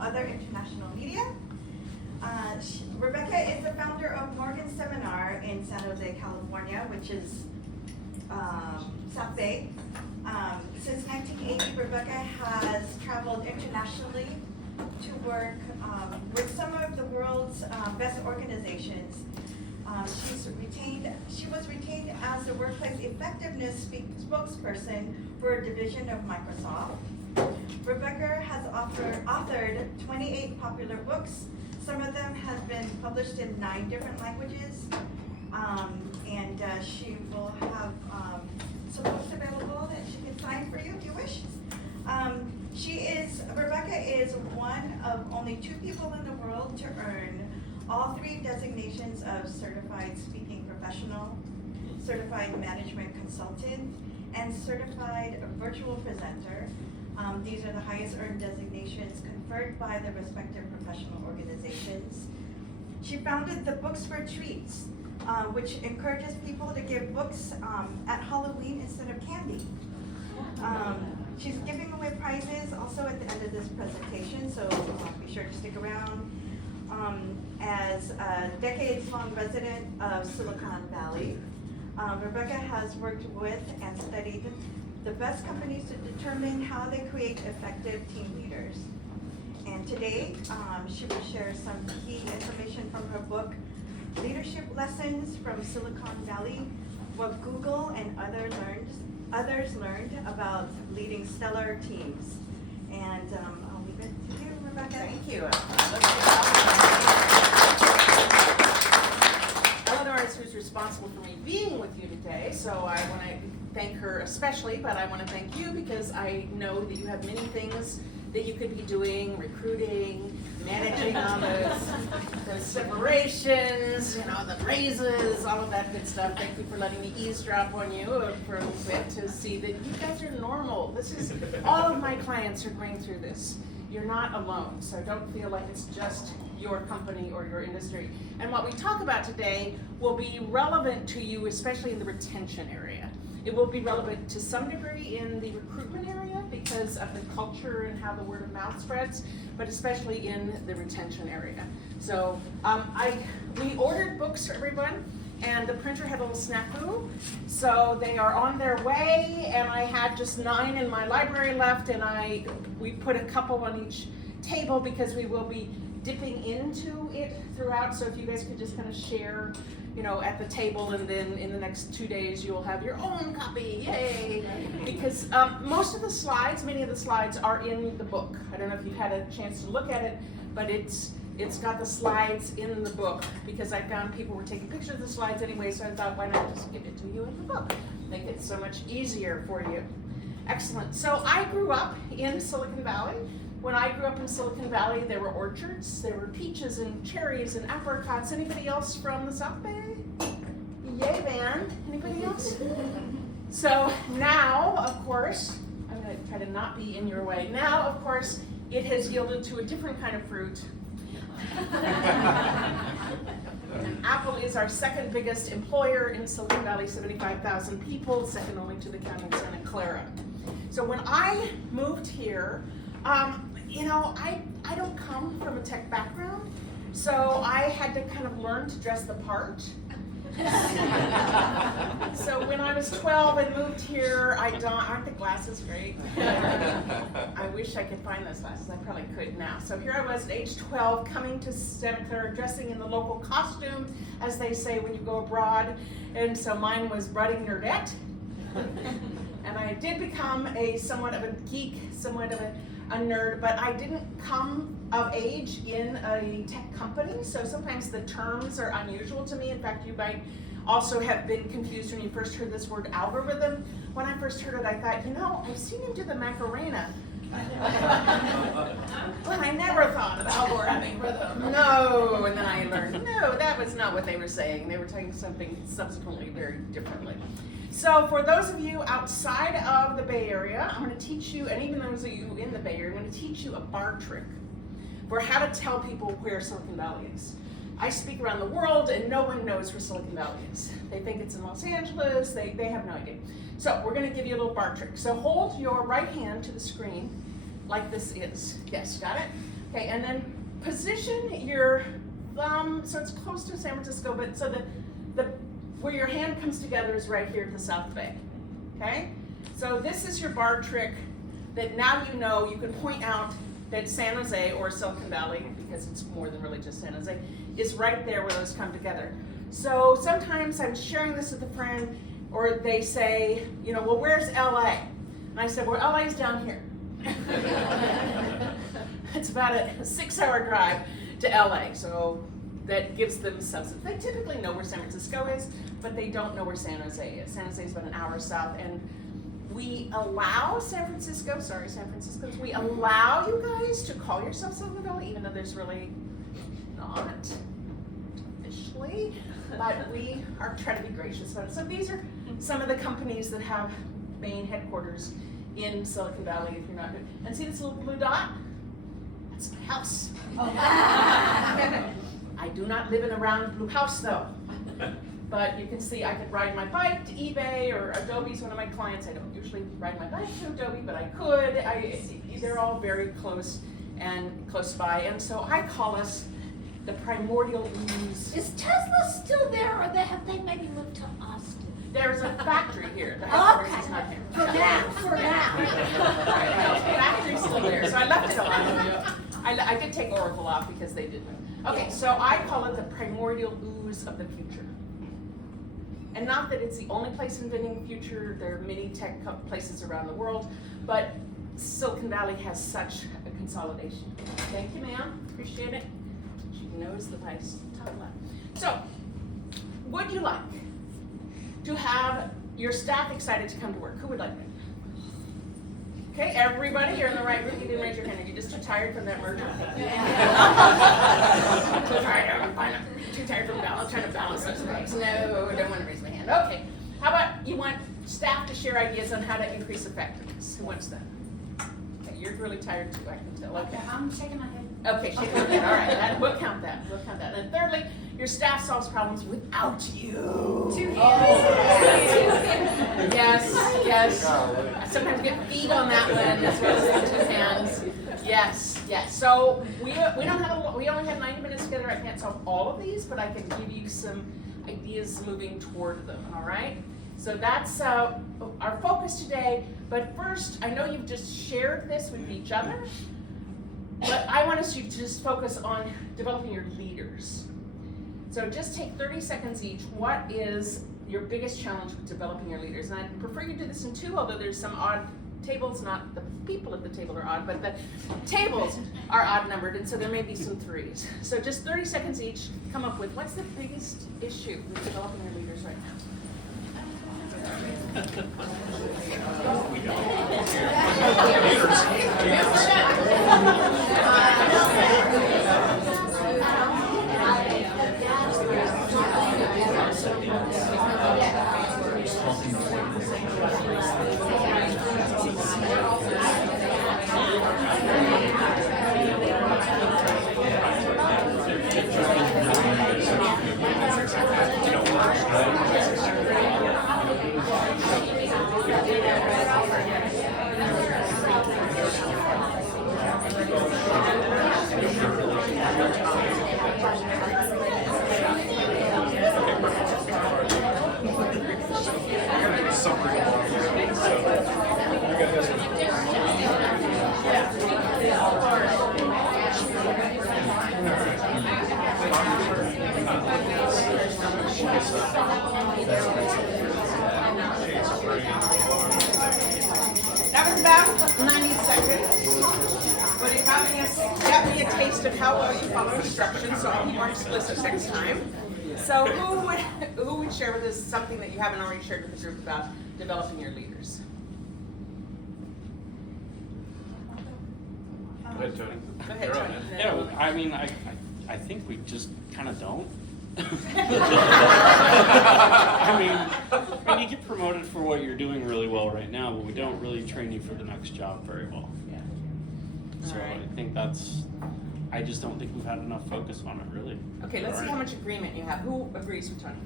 other international media. Rebecca is the founder of Morgan Seminar in San Jose, California, which is South Bay. Since 1980, Rebecca has traveled internationally to work with some of the world's best organizations. She was retained as the workplace effectiveness spokesperson for a division of Microsoft. Rebecca has authored 28 popular books. Some of them have been published in 9 different languages, and she will have some books available that she can sign for you if you wish. Rebecca is one of only 2 people in the world to earn all 3 designations of certified speaking professional, certified management consultant, and certified virtual presenter. These are the highest earned designations conferred by the respective professional organizations. She founded the Books for Treats, which encourages people to give books at Halloween instead of candy. She's giving away prizes also at the end of this presentation, so be sure to stick around. As a decades-long resident of Silicon Valley, Rebecca has worked with and studied the best companies to determine how they create effective team leaders. And today, she will share some key information from her book, Leadership Lessons from Silicon Valley, What Google and others learned about leading stellar teams. And I'll leave it to you, Rebecca. Thank you. Eleanor is who's responsible for me being with you today, so I want to thank her especially, but I want to thank you because I know that you have many things that you could be doing, recruiting, managing all those separations, the raises, all of that good stuff. Thank you for letting me eavesdrop on you for a little bit to see that you guys are normal. All of my clients are going through this. You're not alone, so don't feel like it's just your company or your industry. And what we talk about today will be relevant to you, especially in the retention area. It will be relevant to some degree in the recruitment area because of the culture and how the word of mouth spreads, but especially in the retention area. So we ordered books for everyone, and the printer had a little snafu, so they are on their way, and I had just 9 in my library left, and we put a couple on each table because we will be dipping into it throughout, so if you guys could just kind of share at the table, and then in the next 2 days you'll have your own copy, yay! Because many of the slides are in the book. I don't know if you've had a chance to look at it, but it's got the slides in the book because I found people were taking pictures of the slides anyway, so I thought, why not just give it to you in the book? Make it so much easier for you. Excellent. So I grew up in Silicon Valley. When I grew up in Silicon Valley, there were orchards, there were peaches and cherries and apricots. Anybody else from the South Bay? Yay, band. Anybody else? So now, of course, I'm going to try to not be in your way. Now, of course, it has yielded to a different kind of fruit. And Apple is our second biggest employer in Silicon Valley, 75,000 people, second only to the county of Santa Clara. So when I moved here, I don't come from a tech background, so I had to kind of learn to dress the part. So when I was 12 and moved here, aren't the glasses great? I wish I could find those glasses. I probably could now. So here I was at age 12, coming to Santa Clara, dressing in the local costume, as they say when you go abroad. And so mine was budding nerdette. And I did become somewhat of a geek, somewhat of a nerd, but I didn't come of age in a tech company, so sometimes the terms are unusual to me. In fact, you might also have been confused when you first heard this word algorithm. When I first heard it, I thought, I've seen him do the Macarena. But I never thought of algorithm. No, and then I learned, no, that was not what they were saying. They were saying something subsequently very differently. So for those of you outside of the Bay Area, I'm going to teach you, and even those of you in the Bay Area, I'm going to teach you a bar trick for how to tell people where Silicon Valley is. I speak around the world, and no one knows where Silicon Valley is. They think it's in Los Angeles. They have no idea. So we're going to give you a little bar trick. So hold your right hand to the screen like this is. Yes, got it? Okay, and then position your thumb so it's close to San Francisco, but so the where your hand comes together is right here at the South Bay. Okay? So this is your bar trick that now you know you can point out that San Jose or Silicon Valley, because it's more than really just San Jose, is right there where those come together. So sometimes I'm sharing this with a friend, or they say, you know, well, where's LA? And I said, well, LA's down here. It's about a 6-hour drive to LA, so that gives them substance. They typically know where San Francisco is, but they don't know where San Jose is. San Jose is about an hour south, and we allow San Franciscans, we allow you guys to call yourself Silicon Valley, even though there's really not officially, but we are trying to be gracious about it. So these are some of the companies that have main headquarters in Silicon Valley, if you're not good. And see this little blue dot? That's my house. I do not live in a round blue house though. But you can see I could ride my bike to eBay, or Adobe's one of my clients. I don't usually ride my bike to Adobe, but I could. They're all very close and close by. And so I call us the primordial ooze. Is Tesla still there, or have they maybe moved to Austin? There's a factory here. The headquarters Okay. is not here. For now. The factory's still there, so I left it on. I did take Oracle off because they did move. Okay, so I call it the primordial ooze of the future. And not that it's the only place inventing the future, there are many tech places around the world, but Silicon Valley has such a consolidation. Thank you, ma'am, appreciate it. She knows that I talk a lot. So, would you like to have your staff excited to come to work? Who would like that? Okay, everybody, you're in the right group. You didn't raise your hand. Are you just too tired from that merger? Too tired from trying to balance those things. No, I don't want to raise my hand. Okay, how about you want staff to share ideas on how to increase effectiveness? Who wants that? Okay, you're really tired too, I can tell. Okay, I'm shaking my head. okay, shake your head. All right, we'll count that. We'll count that. And thirdly, your staff solves problems without you. 2 hands. Yes. I sometimes get feet on that one as well as the 2 hands. Yes. So we only have 90 minutes together. I can't solve all of these, but I can give you some ideas moving toward them. All right. So that's our focus today. But first, I know you've just shared this with each other, but I want us to just focus on developing your leaders. So just take 30 seconds each. What is your biggest challenge with developing your leaders? And I'd prefer you do this in 2, although there's some odd tables, not the people at the table are odd, but the tables are odd numbered, and so there may be some 3s. So just 30 seconds each, come up with what's the biggest issue with developing your leaders right now? That was about 90 seconds, but it got me a taste of how well you follow instructions, so I'll be more explicit next time. So who would share with us something that you haven't already shared with the group about developing your leaders? Go ahead, Tony. Go ahead, You're up. Tony. Yeah, I mean, I think we just kind of don't. I mean, you get promoted for what you're doing really well right now, but we don't really train you for the next job very well. Yeah. So All right. I think I just don't think we've had enough focus on it, really. Okay, let's see Alright. how much agreement you have. Who agrees with Tony?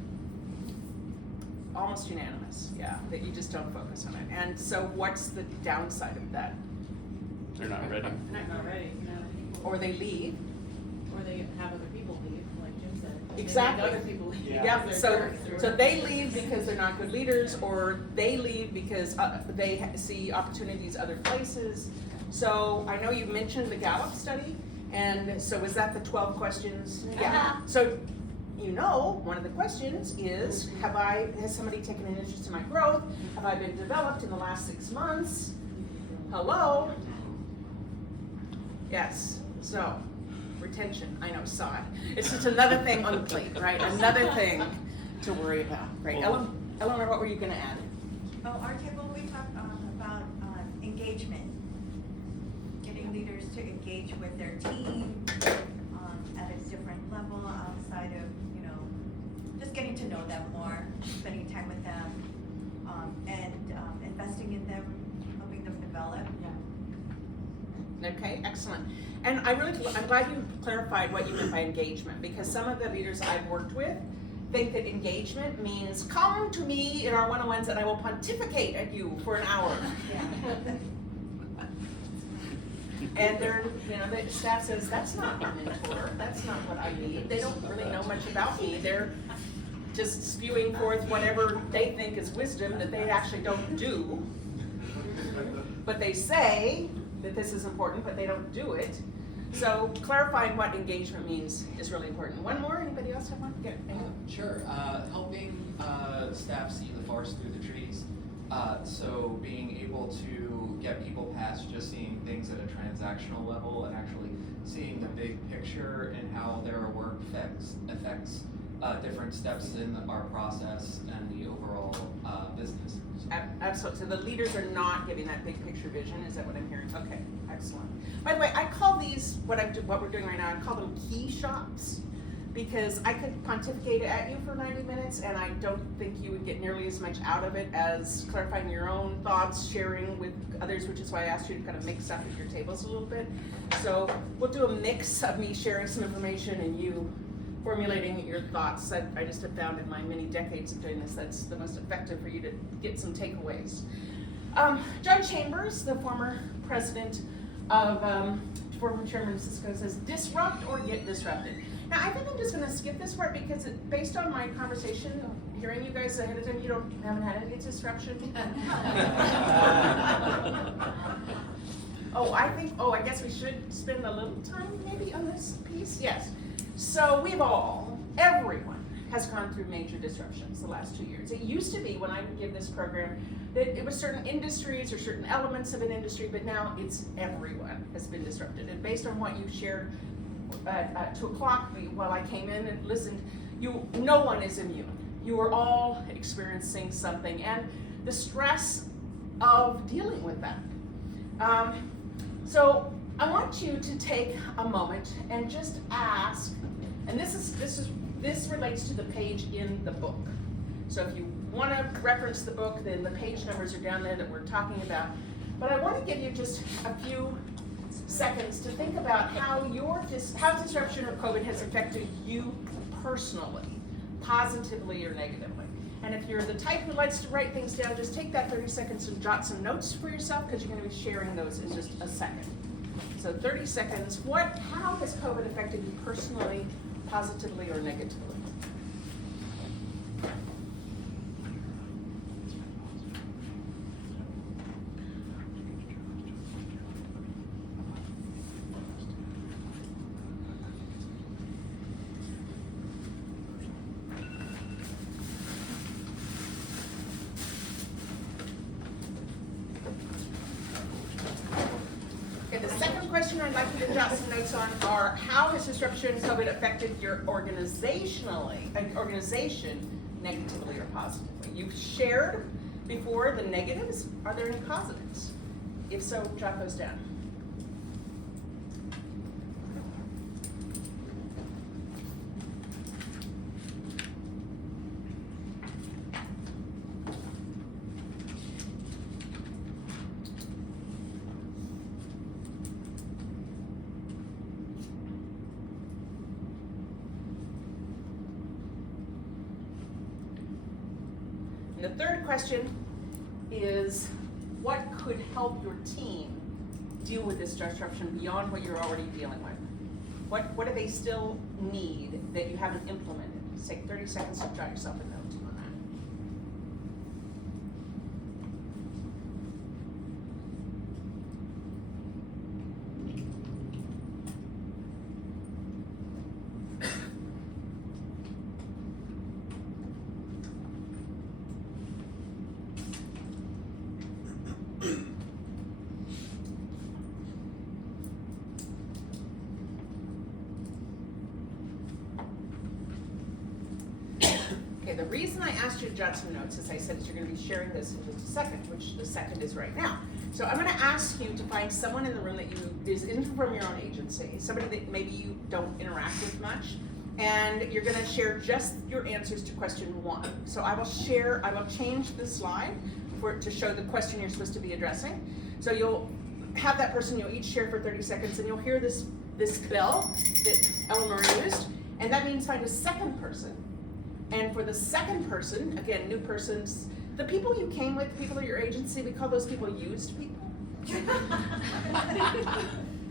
Almost unanimous, yeah, that you just don't focus on it. And so what's the downside of that? They're not ready. Not ready. or they leave. Or they have other people leave, like Jim said. They Exactly. make other people leave. Yeah, Their so, turns, so or- they leave because they're not good leaders, or they leave because they see opportunities other places. So I know you mentioned the Gallup study, and so was that the 12 questions? Uh-huh. So, you know, one of the questions is, has somebody taken an interest in my growth? Have I been developed in the last 6 months? Hello? Yes, so, retention, I know, saw it. It's just another thing on the plate, right? Another thing to worry about. Great. Eleanor, what were you gonna add? Oh, our table, we talked about engagement. Getting leaders to engage with their team at a different level outside of, just getting to know them more, spending time with them, and investing in them, helping them develop. Okay, excellent. And I'm glad you clarified what you meant by engagement, because some of the leaders I've worked with think that engagement means come to me in our one-on-ones and I will pontificate at you for an hour. And the staff says, that's not a mentor, that's not what I need. They don't really know much about me. They're just spewing forth whatever they think is wisdom that they actually don't do. But they say that this is important, but they don't do it. So clarifying what engagement means is really important. One more, anybody else have one? Sure, helping staff see the forest through the trees. So being able to get people past just seeing things at a transactional level and actually seeing the big picture and how their work affects different steps in our process and the overall business. Absolutely. So the leaders are not giving that big picture vision. Is that what I'm hearing? Okay, excellent. By the way, I call these what we're doing right now. I call them key shops, because I could pontificate at you for 90 minutes, and I don't think you would get nearly as much out of it as clarifying your own thoughts, sharing with others, which is why I asked you to kind of mix up at your tables a little bit. So we'll do a mix of me sharing some information and you formulating your thoughts. I just have found in my many decades of doing this, that's the most effective for you to get some takeaways. John Chambers, the former president of, former chairman of Cisco, says, disrupt or get disrupted. Now, I think I'm just gonna skip this part because based on my conversation, hearing you guys ahead of time, you haven't had any disruption. I guess we should spend a little time maybe on this piece, yes. So everyone has gone through major disruptions the last 2 years. It used to be, when I would give this program, that it was certain industries or certain elements of an industry, but now it's everyone has been disrupted. And based on what you shared at 2 o'clock while I came in and listened, no one is immune. You are all experiencing something, and the stress of dealing with that. So I want you to take a moment and just ask, and this relates to the page in the book. So if you want to reference the book, then the page numbers are down there that we're talking about. But I want to give you just a few seconds to think about how disruption or COVID has affected you personally, positively or negatively. And if you're the type who likes to write things down, just take that 30 seconds and jot some notes for yourself, because you're going to be sharing those in just a second. So 30 seconds, how has COVID affected you personally, positively or negatively? I'd like you to jot some notes on are, how has disruption COVID affected your organization negatively or positively? You've shared before the negatives. Are there any positives? If so, jot those down. And the third question is, what could help your team deal with this disruption beyond what you're already dealing with? What do they still need that you haven't implemented? Take 30 seconds to jot yourself a note on that. Okay, the reason I asked you to jot some notes, as I said, is you're going to be sharing this in just a second, which the second is right now. So I'm going to ask you to find someone in the room that isn't from your own agency, somebody that maybe you don't interact with much, and you're going to share just your answers to question 1. So I will change the slide to show the question you're supposed to be addressing. So you'll have that person, you'll each share for 30 seconds, and you'll hear this bell that Eleanor used, and that means find a second person. And for the second person, again, new persons, the people you came with, people at your agency, we call those people used people. And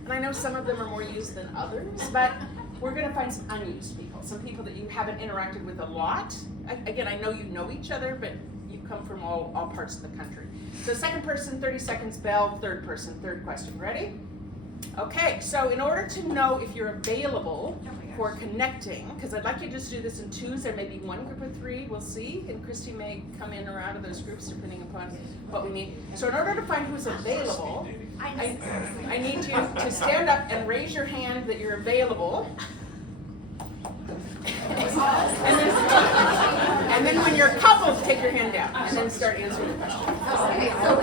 I know some of them are more used than others, but we're gonna find some unused people, some people that you haven't interacted with a lot. Again, I know you know each other, but you come from all parts of the country. So second person, 30 seconds, bell, third person, third question. Ready? Okay, so in order to know if you're available for connecting, because I'd like you to just do this in twos, there may be one group of 3, we'll see, and Christy may come in or out of those groups depending upon what we need. So in order to find who's available, I need you to stand up and raise your hand that you're available. And then when you're coupled, take your hand down and then start answering the question. Okay, so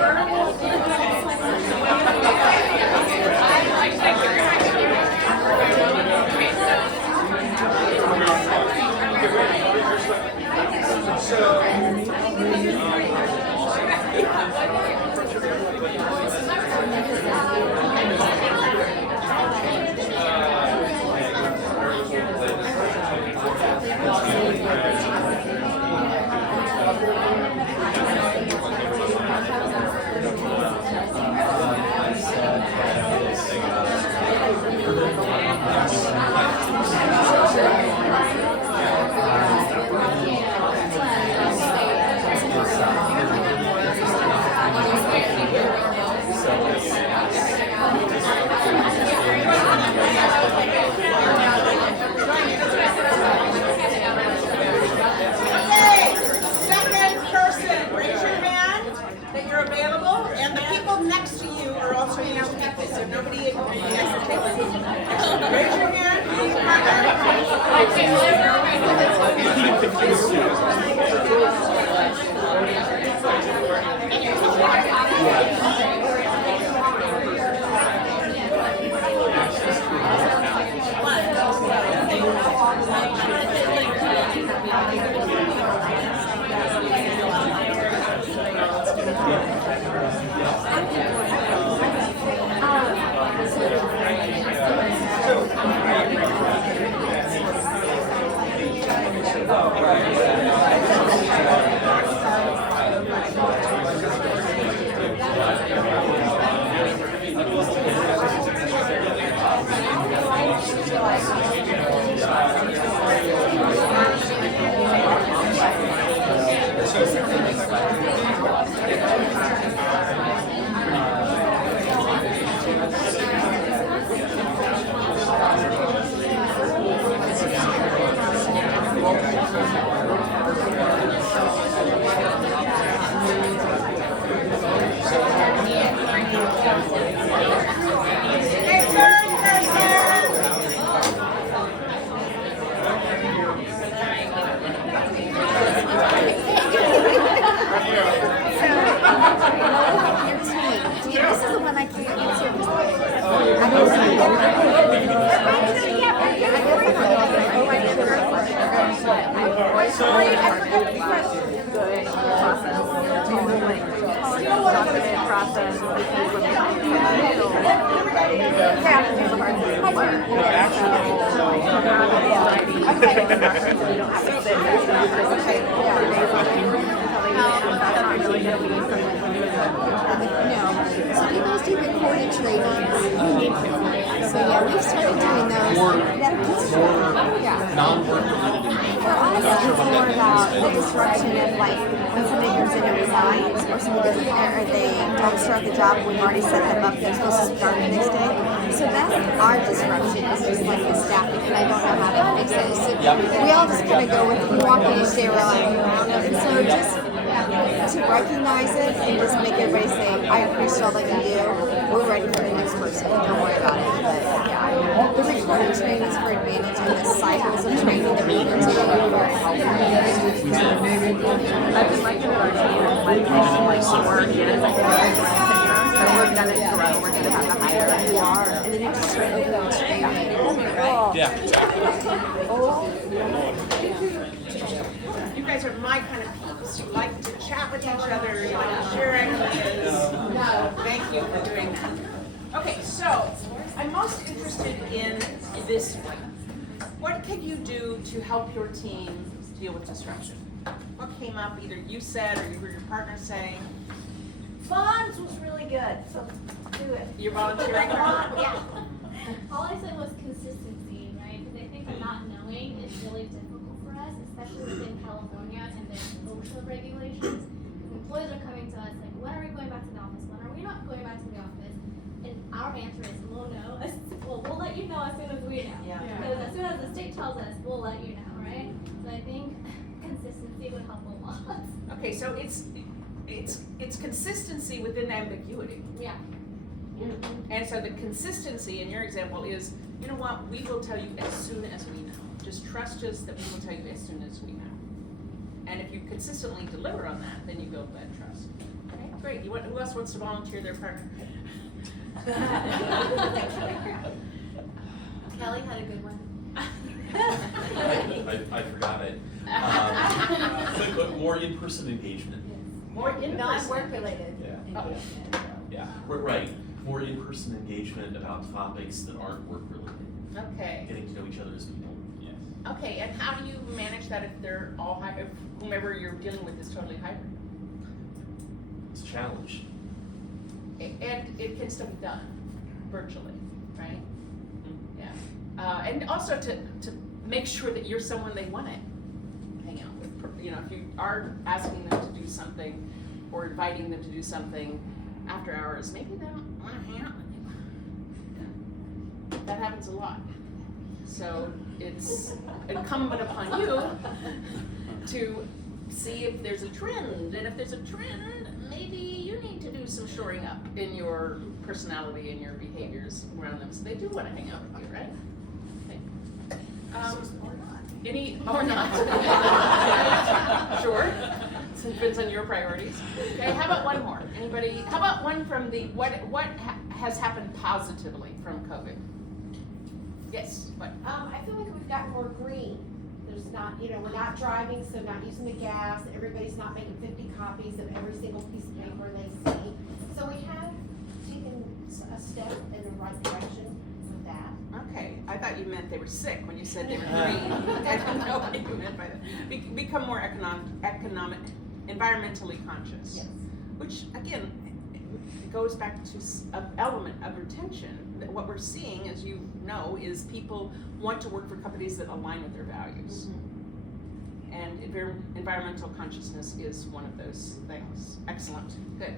So you guys do recorded training free ones. So yeah, we've started doing those. More Yeah. non-work related. For us, it's more about the disruption of like when somebody comes in and resigns, or somebody doesn't, or they don't start the job. We've already set them up. They're supposed to start the next day. So that's our disruption. It's just like the staffing, and I don't know how to fix it. So we all just kind of go with we walk in each day, we're like, and so just to recognize it and just make everybody say, I appreciate all that you do. We're ready for the next person. Don't worry about it. But yeah, the recording training is for advantage, and the cycles of training that we do together are very helpful. I've been liking our team like more again. So we're gonna grow. We're gonna have to hire. And then you just start over training. Yeah. You guys are my kind of peeps. You like to chat with each other, you like to share ideas. Thank you for doing that. Okay, so I'm most interested in this one. What can you do to help your team deal with disruption? What came up, either you said or you heard your partner say? Bonds was really good, so do it. You're volunteering? Yeah. All I said was consistency, right? Because I think that not knowing is really difficult for us, especially within California and their OSHA regulations. Employees are coming to us like, when are we going back to the office? When are we not going back to the office? And our answer is, we'll know. Well, we'll let you know as soon as we know. Yeah. Because as soon as the state tells us, we'll let you know, right? So I think consistency would help a lot. Okay, so it's consistency within ambiguity. Yeah. And so the consistency in your example is, you know what, we will tell you as soon as we know. Just trust us that we will tell you as soon as we know. And if you consistently deliver on that, then you build that trust. Okay, great. Who else wants to volunteer their partner? Kelly had a good one. I forgot it. But more in-person engagement. More in-person. Non-work related. Yeah. Yeah. We're right. More in-person engagement about topics that aren't work related. Okay. Getting to know each other as people. Yeah. Okay, and how do you manage that if they're all if whomever you're dealing with is totally hybrid? It's a challenge. And it can still be done virtually, right? Yeah. And also to make sure that you're someone they want to hang out with. You know, if you are asking them to do something or inviting them to do something after hours, maybe they don't want to hang out with you. That happens a lot. So it's incumbent upon you to see if there's a trend, and if there's a trend, maybe you need to do some shoring up in your personality and your behaviors around them, so they do want to hang out with you, right? Okay. Any or not? Sure. So it depends on your priorities. Okay. How about one more? Anybody? How about one from the what has happened positively from COVID? Yes. What? I feel like we've gotten more green. There's not, we're not driving, so not using the gas. Everybody's not making 50 copies of every single piece of paper they see. So we have taken a step in the right direction with that. Okay. I thought you meant they were sick when you said they were green. I didn't know what you meant by that. Become more environmentally conscious. Yes. Which again goes back to an element of retention. That what we're seeing, as you know, is people want to work for companies that align with their values. Mm-hmm. And environmental consciousness is one of those things. Excellent. Good.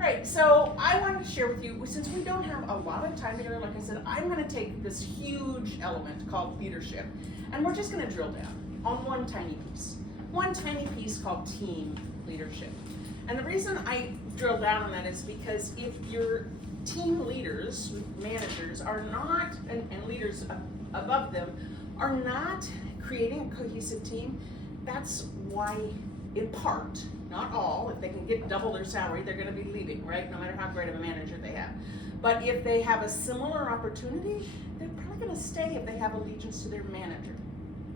All right, so I wanted to share with you, since we don't have a lot of time together, like I said, I'm going to take this huge element called leadership, and we're just going to drill down on one tiny piece called team leadership. And the reason I drill down on that is because if your team leaders, managers, are not, and leaders above them, are not creating a cohesive team, that's why, in part, not all, if they can get double their salary, they're going to be leaving, right? No matter how great of a manager they have. But if they have a similar opportunity, they're probably going to stay if they have allegiance to their manager.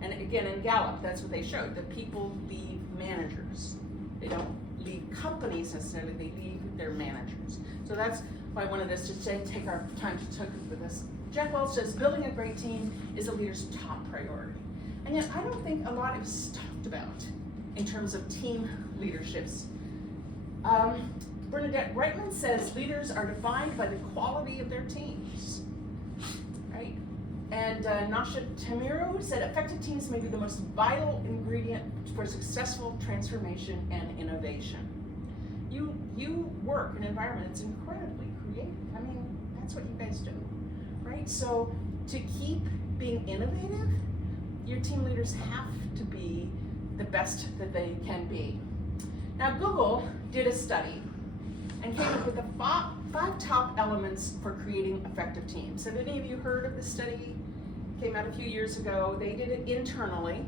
And again, in Gallup, that's what they showed, that people leave managers. They don't leave companies necessarily, they leave their managers. So that's why I wanted us to take our time to talk with this. Jack Welch says, building a great team is a leader's top priority. And yet, I don't think a lot is talked about in terms of team leaderships. Bernadette Reitman says leaders are defined by the quality of their teams, right? And Nasha Tamiru said effective teams may be the most vital ingredient for successful transformation and innovation. You work in an environment that's incredibly creative. I mean, that's what you guys do, right? So to keep being innovative, your team leaders have to be the best that they can be. Now, Google did a study and came up with the five top elements for creating effective teams. Have any of you heard of this study? It came out a few years ago. They did it internally,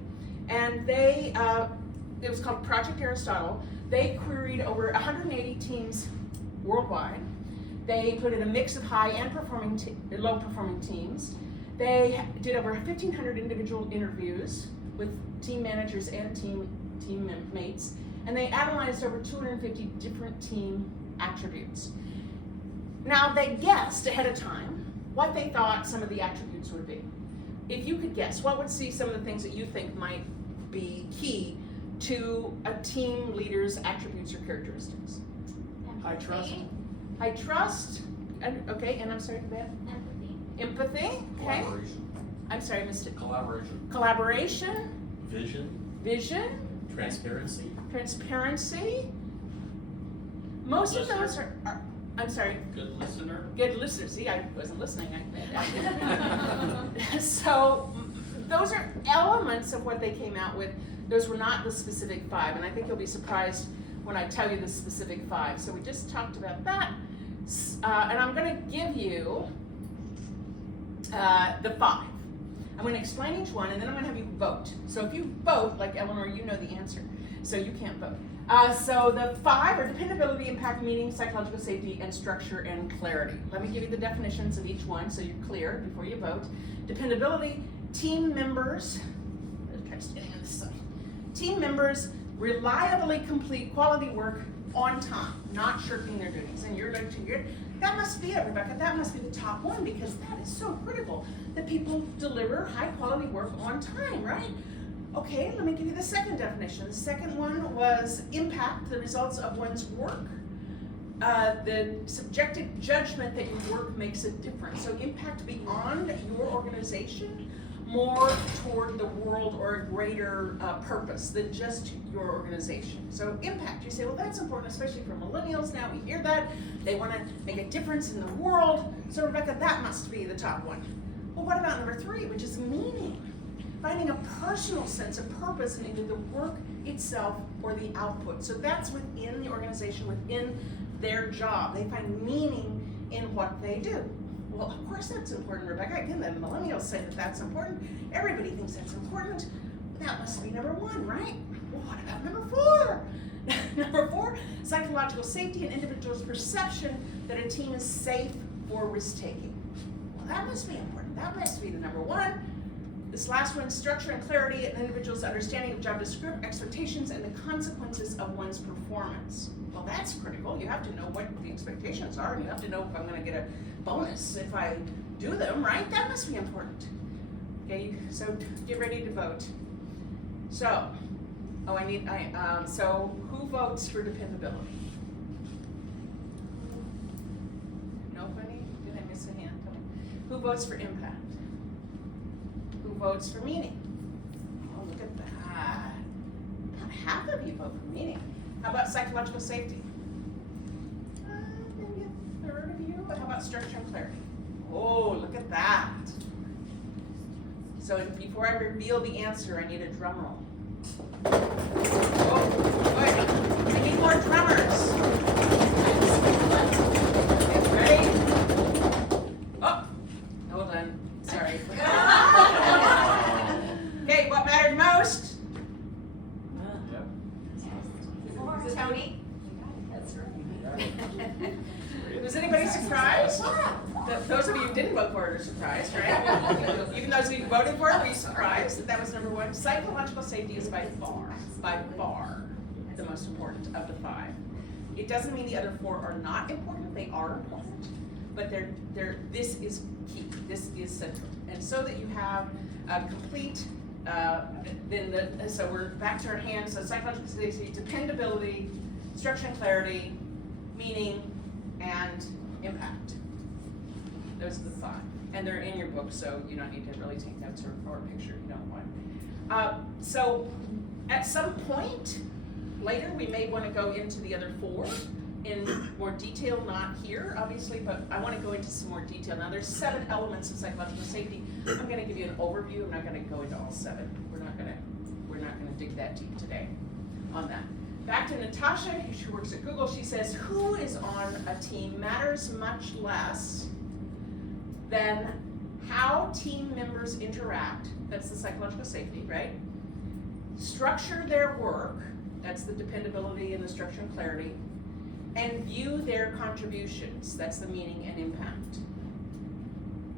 and it was called Project Aristotle. They queried over 180 teams worldwide. They included a mix of high and low performing teams. They did over 1,500 individual interviews with team managers and team mates, and they analyzed over 250 different team attributes. Now, they guessed ahead of time what they thought some of the attributes would be. If you could guess, what would see some of the things that you think might be key to a team leader's attributes or characteristics? High trust. High trust, okay, and I'm sorry, Beth? Empathy, okay. Collaboration. I'm sorry, I missed it. Collaboration. Collaboration. Vision. Transparency. Most of those are, I'm sorry. Good listener. Good listener. See, I wasn't listening. So those are elements of what they came out with. Those were not the specific five, and I think you'll be surprised when I tell you the specific five. So we just talked about that, and I'm going to give you the five. I'm going to explain each one, and then I'm going to have you vote. So if you vote, like Eleanor, you know the answer, so you can't vote. So the five are dependability, impact, meaning, psychological safety, and structure and clarity. Let me give you the definitions of each one so you're clear before you vote. Dependability, team members, let's try standing on this side. Team members reliably complete quality work on time, not shirking their duties. And you're like, that must be it, Rebecca. That must be the top one, because that is so critical that people deliver high quality work on time, right? Okay, let me give you the second definition. The second one was impact, the results of one's work. The subjective judgment that your work makes a difference. So impact beyond your organization, more toward the world or a greater purpose than just your organization. So impact, you say, well, that's important, especially for millennials now. We hear that. They want to make a difference in the world. So Rebecca, that must be the top one. Well, what about number three, which is meaning? Finding a personal sense of purpose in either the work itself or the output. So that's within the organization, within their job. They find meaning in what they do. Well, of course that's important, Rebecca. Again, the millennials say that that's important. Everybody thinks that's important. That must be number one, right? Well, what about number four? Number four, psychological safety and individuals' perception that a team is safe for risk-taking. Well, that must be important. That must be the number one. This last one, structure and clarity, an individual's understanding of job expectations and the consequences of one's performance. Well, that's critical. You have to know what the expectations are, and you have to know if I'm going to get a bonus if I do them, right? That must be important. Okay, so get ready to vote. So, so who votes for dependability? Nobody? Did I miss a hand? Who votes for impact? Who votes for meaning? Oh, look at that. About half of you vote for meaning. How about psychological safety? Maybe a third of you. How about structure and clarity? Oh, look at that. So before I reveal the answer, I need a drum roll. Oh, wait. I need more drummers. Okay, ready? Oh, hold on. Sorry. Okay, what mattered most? Tony? Was anybody surprised? Those of you who didn't vote for it are surprised, right? Even those of you who voted for it, were you surprised that that was number one? Psychological safety is by far, the most important of the five. It doesn't mean the other four are not important. They are important, but this is key. This is central. And so that you have a complete, so we're back to our hands. So psychological safety, dependability, structure and clarity, meaning, and impact. Those are the 5. And they're in your book, so you don't need to really take notes or a picture if you don't want. So at some point later, we may want to go into the other 4 in more detail, not here, obviously, but I want to go into some more detail. Now, there's 7 elements of psychological safety. I'm going to give you an overview. I'm not going to go into all 7. We're not going to dig that deep today on that. Back to Natasha, who works at Google. She says, who is on a team matters much less than how team members interact. That's the psychological safety, right? Structure their work. That's the dependability and the structure and clarity. And view their contributions. That's the meaning and impact.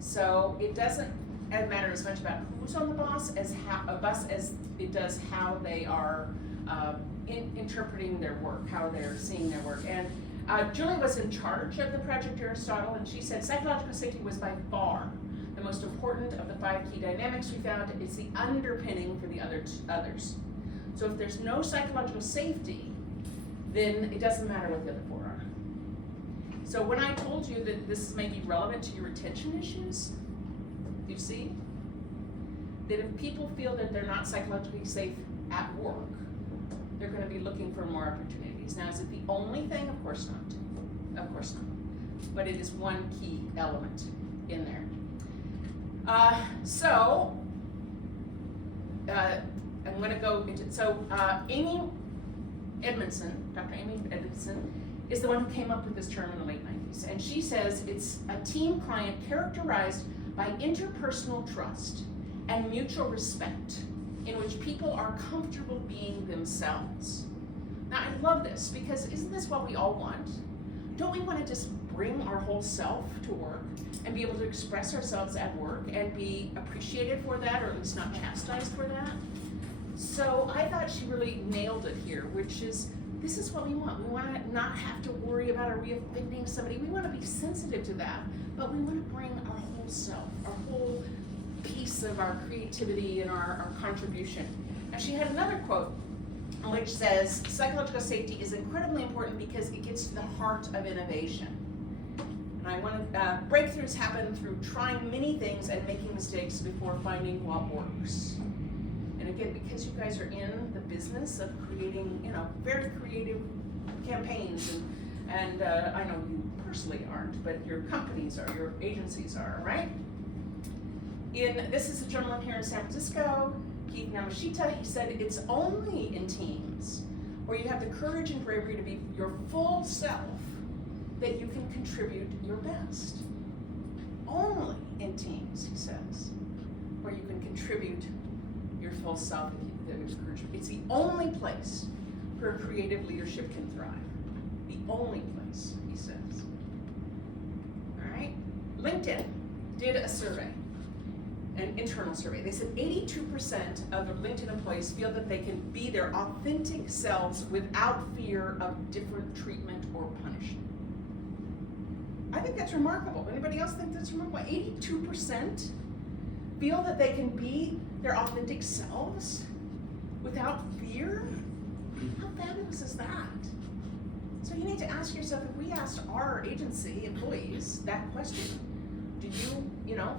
So it doesn't matter as much about who's on the bus as it does how they are interpreting their work, how they're seeing their work. And Julie was in charge of the Project Aristotle, and she said psychological safety was by far the most important of the 5 key dynamics we found. It's the underpinning for the others. So if there's no psychological safety, then it doesn't matter what the other 4 are. So when I told you that this may be relevant to your retention issues, you see that if people feel that they're not psychologically safe at work, they're going to be looking for more opportunities. Now, is it the only thing? Of course not. Of course not. But it is one key element in there. I'm going to go into, Amy Edmondson, Dr. Amy Edmondson, is the one who came up with this term in the late 90s. And she says it's a team client characterized by interpersonal trust and mutual respect in which people are comfortable being themselves. Now, I love this because isn't this what we all want? Don't we want to just bring our whole self to work and be able to express ourselves at work and be appreciated for that, or at least not chastised for that? So I thought she really nailed it here, which is, this is what we want. We want to not have to worry about reoffending somebody. We want to be sensitive to that, but we want to bring our whole self, our whole piece of our creativity and our contribution. And she had another quote which says, psychological safety is incredibly important because it gets to the heart of innovation. And I want to, breakthroughs happen through trying many things and making mistakes before finding what works. And again, because you guys are in the business of creating, very creative campaigns, and I know you personally aren't, but your companies are, your agencies are, right? This is a gentleman here in San Francisco, Keith Namashita. He said it's only in teams where you have the courage and bravery to be your full self that you can contribute your best. Only in teams, he says, where you can contribute your full self and keep the courage. It's the only place where creative leadership can thrive. The only place, he says. All right? LinkedIn did a survey, an internal survey. They said 82% of the LinkedIn employees feel that they can be their authentic selves without fear of different treatment or punishment. I think that's remarkable. Anybody else think that's remarkable? 82% feel that they can be their authentic selves without fear? How fabulous is that? So you need to ask yourself, if we asked our agency employees that question, do you,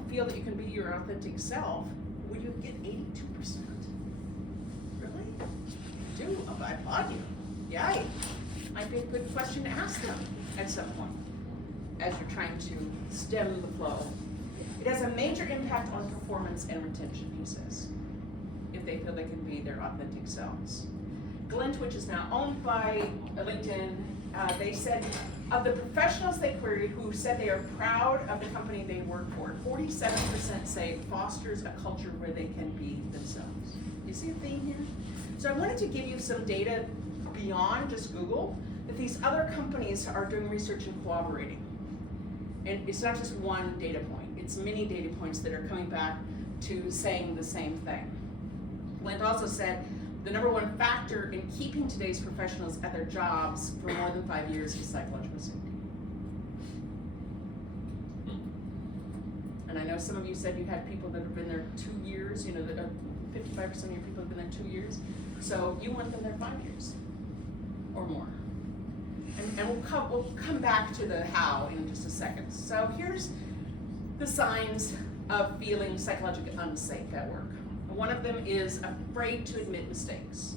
feel that you can be your authentic self, would you get 82%? Really? You do? Oh, I applaud you. Yay. Might be a good question to ask them at some point as you're trying to stem the flow. It has a major impact on performance and retention, he says, if they feel they can be their authentic selves. Glint, which is now owned by LinkedIn, they said of the professionals they queried who said they are proud of the company they work for, 47% say it fosters a culture where they can be themselves. You see a theme here? So I wanted to give you some data beyond just Google, that these other companies are doing research and collaborating. And it's not just one data point, it's many data points that are coming back to saying the same thing. Glint also said the #1 factor in keeping today's professionals at their jobs for more than 5 years is psychological safety. And I know some of you said you had people that have been there 2 years, that 55% of your people have been there 2 years. So you want them there 5 years or more. And we'll come back to the how in just a second. So here's the signs of feeling psychologically unsafe at work. One of them is afraid to admit mistakes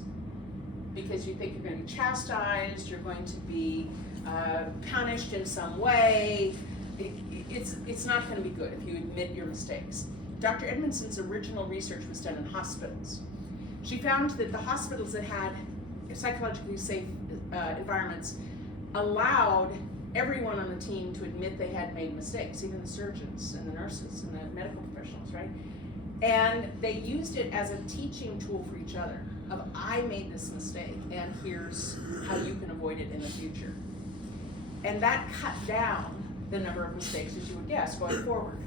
because you think you're going to be chastised, you're going to be punished in some way. It's not going to be good if you admit your mistakes. Dr. Edmondson's original research was done in hospitals. She found that the hospitals that had psychologically safe environments allowed everyone on the team to admit they had made mistakes, even the surgeons and the nurses and the medical professionals, right? And they used it as a teaching tool for each other of, I made this mistake and here's how you can avoid it in the future. And that cut down the number of mistakes, as you would guess, going forward,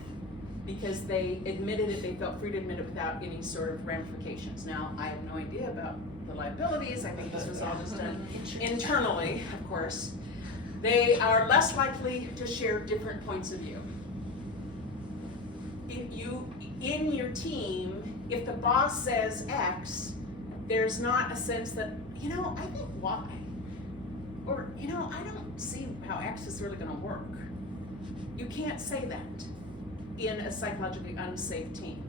because they admitted it, they felt free to admit it without any sort of ramifications. Now, I have no idea about the liabilities. I think this was all just done internally, of course. They are less likely to share different points of view. If you, in your team, if the boss says X, there's not a sense that, I think Y. Or, I don't see how X is really gonna work. You can't say that in a psychologically unsafe team.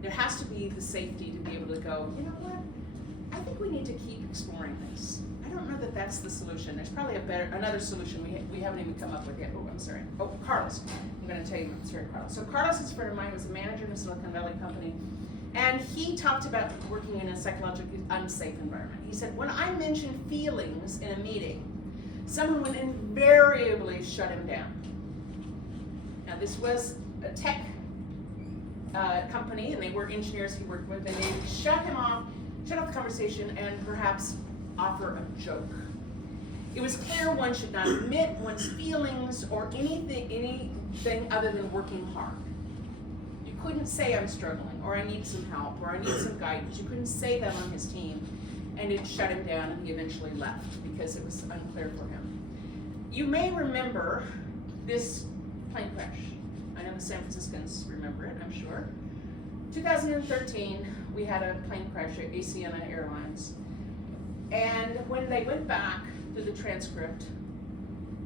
There has to be the safety to be able to go, you know what? I think we need to keep exploring this. I don't know that that's the solution. There's probably another solution we haven't even come up with yet. Oh, I'm sorry. Oh, Carlos. I'm going to tell you my story, Carlos. So Carlos, is a friend of mine, was a manager in a Silicon Valley company, and he talked about working in a psychologically unsafe environment. He said, when I mentioned feelings in a meeting, someone would invariably shut him down. Now, this was a tech company, and they were engineers he worked with, and they would shut off the conversation, and perhaps offer a joke. It was clear one should not admit one's feelings or anything other than working hard. You couldn't say I'm struggling, or I need some help, or I need some guidance. You couldn't say that on his team, and it shut him down, and he eventually left because it was unclear for him. You may remember this plane crash. I know the San Franciscans remember it, I'm sure. 2013, we had a plane crash at Asiana Airlines. And when they went back to the transcript,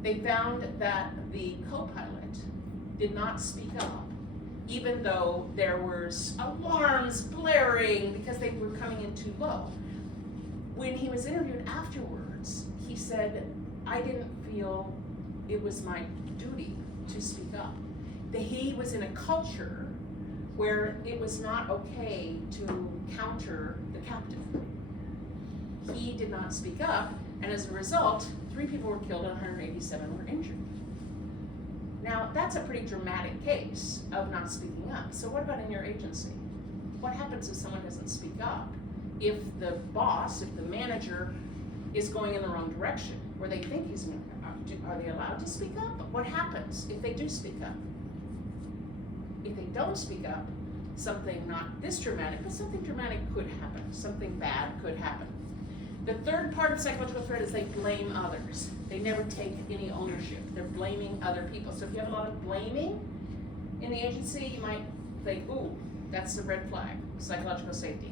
they found that the co-pilot did not speak up, even though there was alarms blaring because they were coming in too low. When he was interviewed afterwards, he said, I didn't feel it was my duty to speak up. That he was in a culture where it was not okay to counter the captain. He did not speak up, and as a result, 3 people were killed and 187 were injured. Now, that's a pretty dramatic case of not speaking up. So what about in your agency? What happens if someone doesn't speak up? If the boss, if the manager is going in the wrong direction, where they think he's going to, are they allowed to speak up? What happens if they do speak up? If they don't speak up, something not this dramatic, but something dramatic could happen. Something bad could happen. The third part of psychological threat is they blame others. They never take any ownership. They're blaming other people. So if you have a lot of blaming in the agency, you might think, ooh, that's the red flag, psychological safety.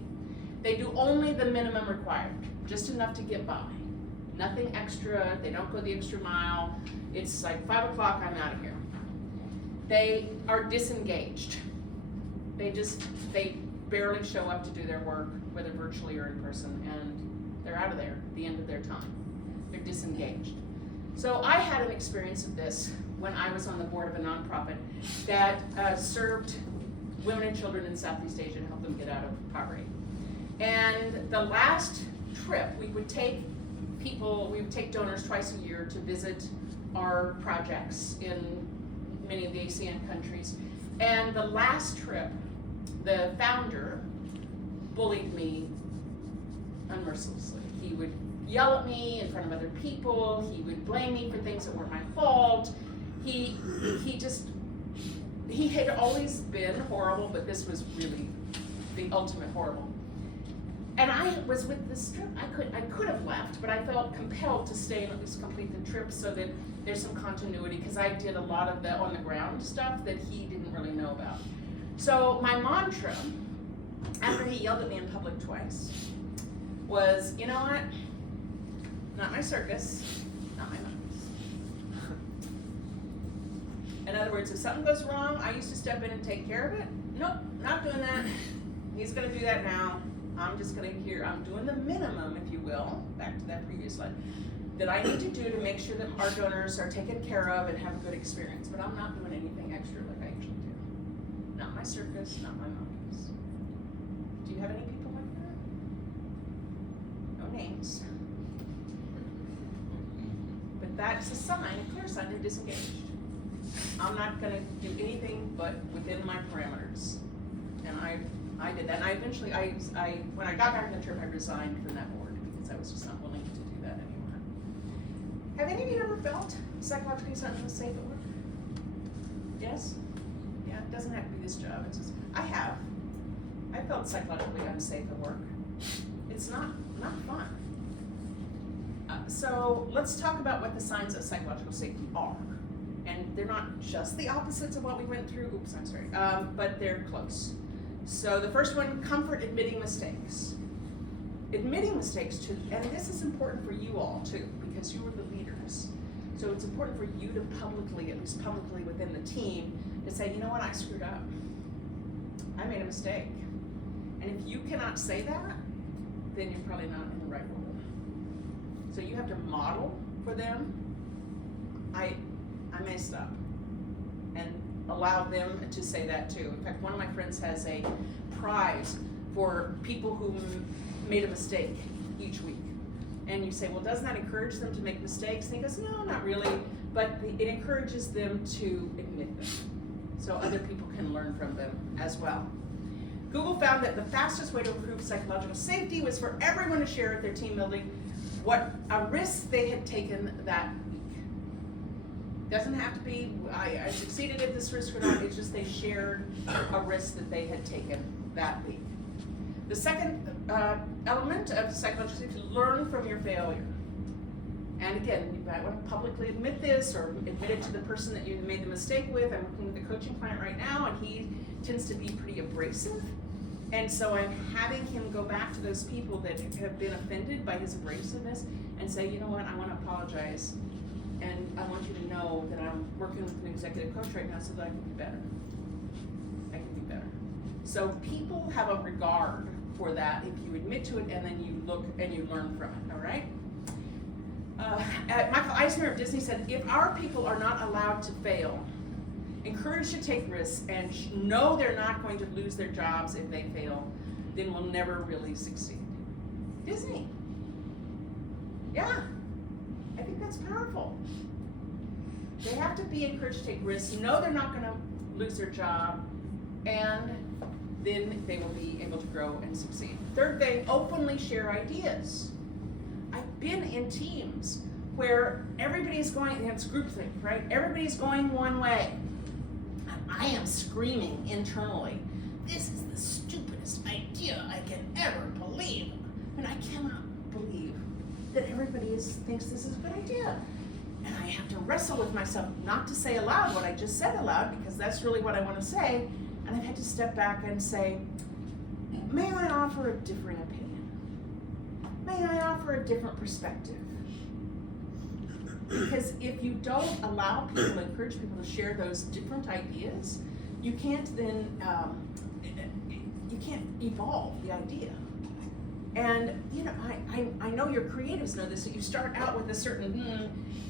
They do only the minimum required, just enough to get by. Nothing extra, they don't go the extra mile. It's like 5 o'clock, I'm out of here. They are disengaged. They barely show up to do their work, whether virtually or in person, and they're out of there at the end of their time. They're disengaged. So I had an experience of this when I was on the board of a nonprofit that served women and children in Southeast Asia to help them get out of poverty. And the last trip, we would take donors twice a year to visit our projects in many of the ASEAN countries. And the last trip, the founder bullied me unmercilessly. He would yell at me in front of other people. He would blame me for things that weren't my fault. He had always been horrible, but this was really the ultimate horrible. And I was with this trip. I could have left, but I felt compelled to stay and at least complete the trip so that there's some continuity, because I did a lot of the on the ground stuff that he didn't really know about. So my mantra, after he yelled at me in public twice, was, you know what? Not my circus, not my In other words, if something goes wrong, I used to step in and take care of it. Nope, not doing that. He's gonna do that now. I'm just gonna I'm doing the minimum, if you will, back to that previous slide, that I need to do to make sure that our donors are taken care of and have a good experience. But I'm not doing anything extra like I usually do. Not my circus, not my monkeys. Do you have any people like that? No names. But that's a sign, a clear sign they're disengaged. I'm not gonna do anything but within my parameters. And I did that. And I eventually, when I got back in the trip, I resigned from that board because I was just not willing to do that anymore. Have any of you ever felt psychologically unsafe at work? Yes? Yeah, it doesn't have to be this job. It's just, I have. I felt psychologically unsafe at work. It's not fun. So let's talk about what the signs of psychological safety are. And they're not just the opposites of what we went through. Oops, I'm sorry. But they're close. So the first one, comfort admitting mistakes. Admitting mistakes too, and this is important for you all too, because you are the leaders. So it's important for you to publicly, at least publicly within the team, to say, you know what, I screwed up. I made a mistake. And if you cannot say that, then you're probably not in the right role. So you have to model for them, I messed up, and allow them to say that too. In fact, one of my friends has a prize for people who made a mistake each week. And you say, well, doesn't that encourage them to make mistakes? And he goes, no, not really, but it encourages them to admit them, so other people can learn from them as well. Google found that the fastest way to improve psychological safety was for everyone to share at their team building what a risk they had taken that week. Doesn't have to be, I succeeded at this risk or not, it's just they shared a risk that they had taken that week. The second element of psychological safety, learn from your failure. And again, you might want to publicly admit this or admit it to the person that you made the mistake with. I'm working with a coaching client right now, and he tends to be pretty abrasive. And so I'm having him go back to those people that have been offended by his abrasiveness and say, you know what, I want to apologize. And I want you to know that I'm working with an executive coach right now so that I can be better. I can be better. So people have a regard for that if you admit to it and then you look and you learn from it, all right? Michael Eisner of Disney said, if our people are not allowed to fail, encouraged to take risks, and know they're not going to lose their jobs if they fail, then we'll never really succeed. Disney. Yeah, I think that's powerful. They have to be encouraged to take risks, know they're not going to lose their job, and then they will be able to grow and succeed. Third thing, openly share ideas. I've been in teams where everybody's going, it's groupthink, right? Everybody's going one way. I am screaming internally, this is the stupidest idea I can ever believe. And I cannot believe that everybody thinks this is a good idea. And I have to wrestle with myself not to say aloud what I just said aloud, because that's really what I want to say. And I've had to step back and say, may I offer a different opinion? May I offer a different perspective? Because if you don't allow people, encourage people to share those different ideas, you can't then, you can't evolve the idea. And you know, I know your creatives know this, that you start out with a certain,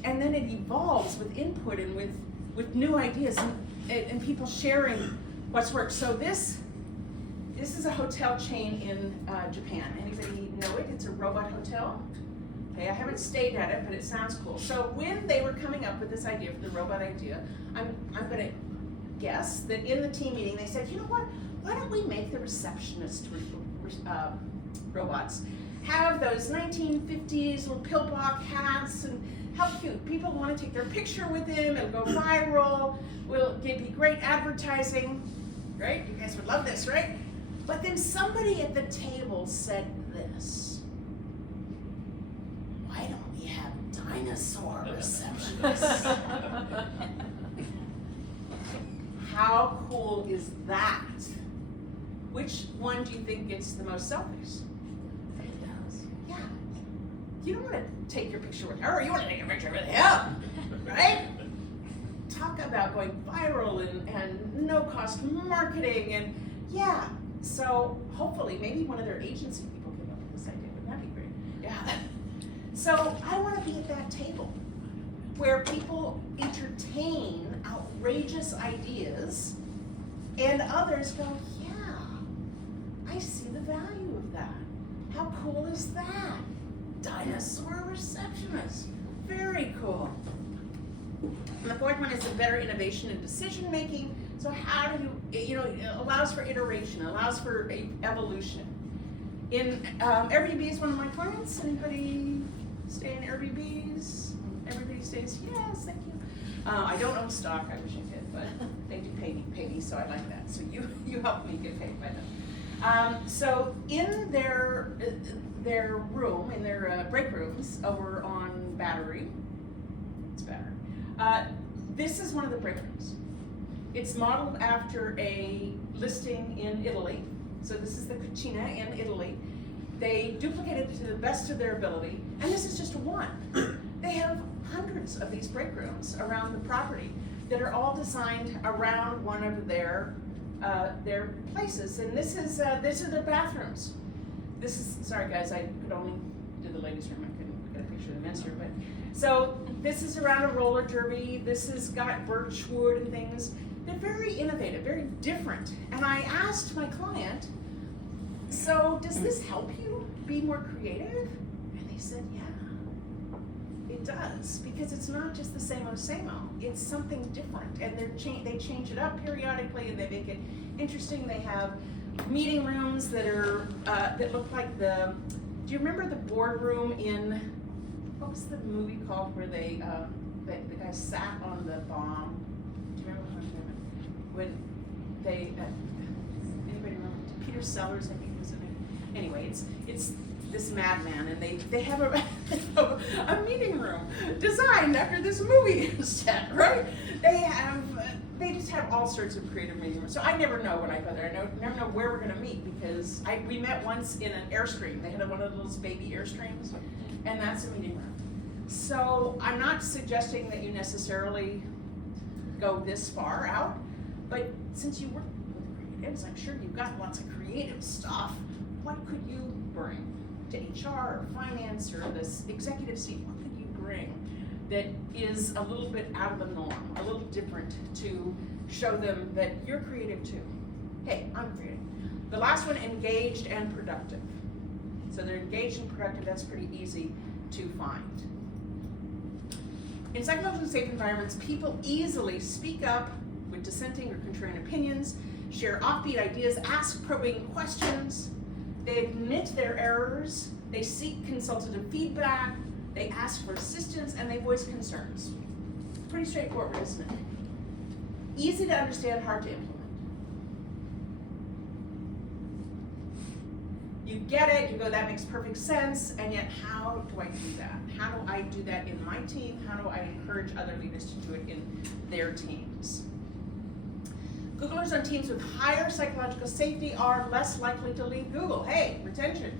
and then it evolves with input and with new ideas and people sharing what's worked. So this is a hotel chain in Japan. Anybody know it? It's a robot hotel. Okay, I haven't stayed at it, but it sounds cool. So when they were coming up with this idea for the robot idea, I'm going to guess that in the team meeting they said, you know what? Why don't we make the receptionist robots have those 1950s little pillbox hats, and how cute. People want to take their picture with them. It'll go viral. It'd be great advertising. Right? You guys would love this, right? But then somebody at the table said this. Why don't we have dinosaur receptionists? How cool is that? Which one do you think gets the most selfies? It does. Yeah. You don't want to take your picture with her, you want to take a picture with him, right? talk about going viral and no-cost marketing and yeah. So hopefully, maybe one of their agency people came up with this idea. Wouldn't that be great? Yeah. So I want to be at that table where people entertain outrageous ideas and others go, yeah, I see the value of that. How cool is that? Dinosaur receptionist. Very cool. And the fourth one is a better innovation in decision making. So how do you, it allows for iteration, allows for evolution. In Airbnb is one of my clients. Anybody stay in Airbnbs? Everybody stays, yes, thank you. I don't own stock, I wish I did, but they do pay me, so I like that. So you help me get paid by them. So in their room, in their break rooms over on Battery, it's Battery, this is one of the break rooms. It's modeled after a listing in Italy. So this is the cucina in Italy. They duplicated it to the best of their ability, and this is just one. They have hundreds of these break rooms around the property that are all designed around one of their places. And these are their bathrooms. This is, sorry guys, I could only do the ladies' room. I couldn't get a picture of the men's room. But so this is around a roller derby. This has got birch wood and things. They're very innovative, very different. And I asked my client, so does this help you be more creative? And they said, yeah, it does, because it's not just the same old, it's something different. And they change it up periodically and they make it interesting. They have meeting rooms that are, that look like do you remember the boardroom in, what was the movie called where the guy sat on the bomb? Do you remember when they, anybody remember? Peter Sellers, I think was in it. Anyway, it's this madman, and they have a meeting room designed after this movie set, right? They just have all sorts of creative meeting rooms. So I never know when I go there. I never know where we're gonna meet, because we met once in an Airstream. They had one of those baby Airstreams, and that's a meeting room. So I'm not suggesting that you necessarily go this far out, but since you work with creatives, I'm sure you've got lots of creative stuff. What could you bring to HR or finance or this executive seat? What could you bring that is a little bit out of the norm, a little different, to show them that you're creative too? Hey, I'm creative. The last one, engaged and productive. So they're engaged and productive, that's pretty easy to find. In psychologically safe environments, people easily speak up with dissenting or contrarian opinions, share offbeat ideas, ask probing questions, they admit their errors, they seek consultative feedback, they ask for assistance, and they voice concerns. Pretty straightforward, isn't it? Easy to understand, hard to implement. You get it, you go, that makes perfect sense, and yet how do I do that? How do I do that in my team? How do I encourage other leaders to do it in their teams? Googlers on teams with higher psychological safety are less likely to leave Google. Hey, retention.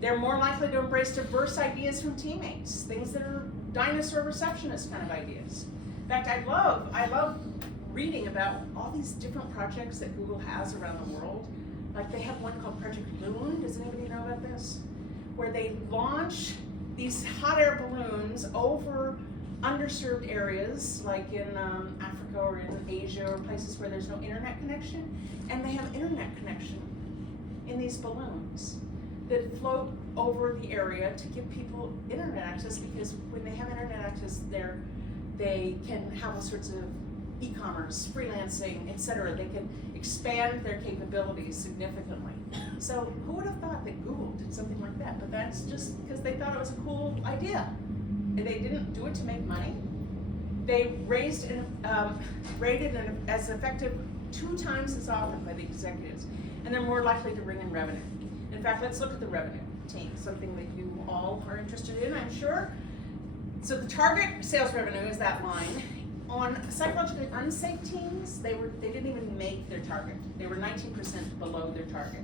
They're more likely to embrace diverse ideas from teammates, things that are dinosaur receptionist kind of ideas. In fact, I love reading about all these different projects that Google has around the world. Like they have one called Project Loon. Does anybody know about this? Where they launch these hot air balloons over underserved areas, like in Africa or in Asia or places where there's no internet connection, and they have internet connection in these balloons that float over the area to give people internet access, because when they have internet access there, they can have all sorts of e-commerce, freelancing, etc. They can expand their capabilities significantly. So who would have thought that Google did something like that? But that's just because they thought it was a cool idea. And they didn't do it to make money. They rated as effective 2 times as often by the executives, and they're more likely to bring in revenue. In fact, let's look at the revenue team, something that you all are interested in, I'm sure. So the target sales revenue is that line. On psychologically unsafe teams, they didn't even make their target. They were 19% below their target.